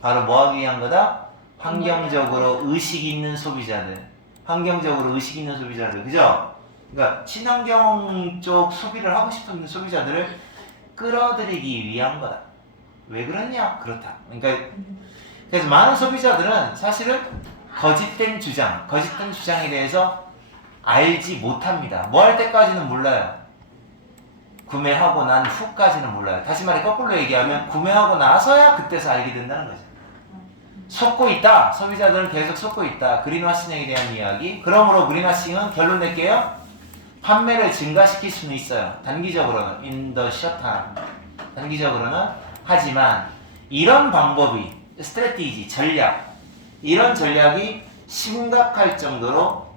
바로 뭐 하기 위한 거다? 환경적으로 의식 있는 소비자들. 환경적으로 의식 있는 소비자들. 그죠? 그러니까 친환경 쪽 소비를 하고 싶은 소비자들을 끌어들이기 위한 거다. 왜 그러냐? 그렇다. 그러니까 그래서 많은 소비자들은 사실은 거짓된 주장에 대해서 알지 못합니다. 뭐 할 때까지는 몰라요. 구매하고 난 후까지는 몰라요. 다시 말해 거꾸로 얘기하면 구매하고 나서야 그때서 알게 된다는 거죠. 속고 있다. 소비자들은 계속 속고 있다. 그린워싱에 대한 이야기. 그러므로 그린워싱은 결론 낼게요. 판매를 증가시킬 수는 있어요. 단기적으로는 in the short term. 단기적으로는. 하지만 이런 방법이 스트래티지, 전략. 이런 전략이 심각할 정도로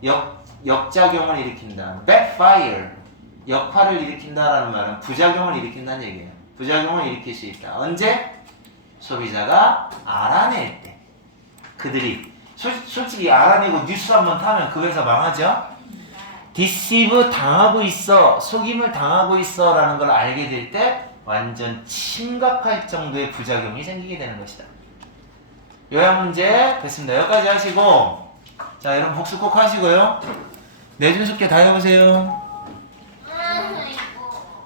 역작용을 일으킨다. backfire. 역할을 일으킨다라는 말은 부작용을 일으킨다는 얘기예요. 부작용을 일으킬 수 있다. 언제? 소비자가 알아낼 때. 그들이 솔직히 알아내고 뉴스 한번 타면 그 회사 망하죠? 디시브 당하고 있어, 속임을 당하고 있어 라는 걸 알게 될 때 완전 심각할 정도의 부작용이 생기게 되는 것이다. 요약 문제 됐습니다. 여기까지 하시고 자 여러분 복습 꼭 하시고요. 내준 숙제 다 해보세요.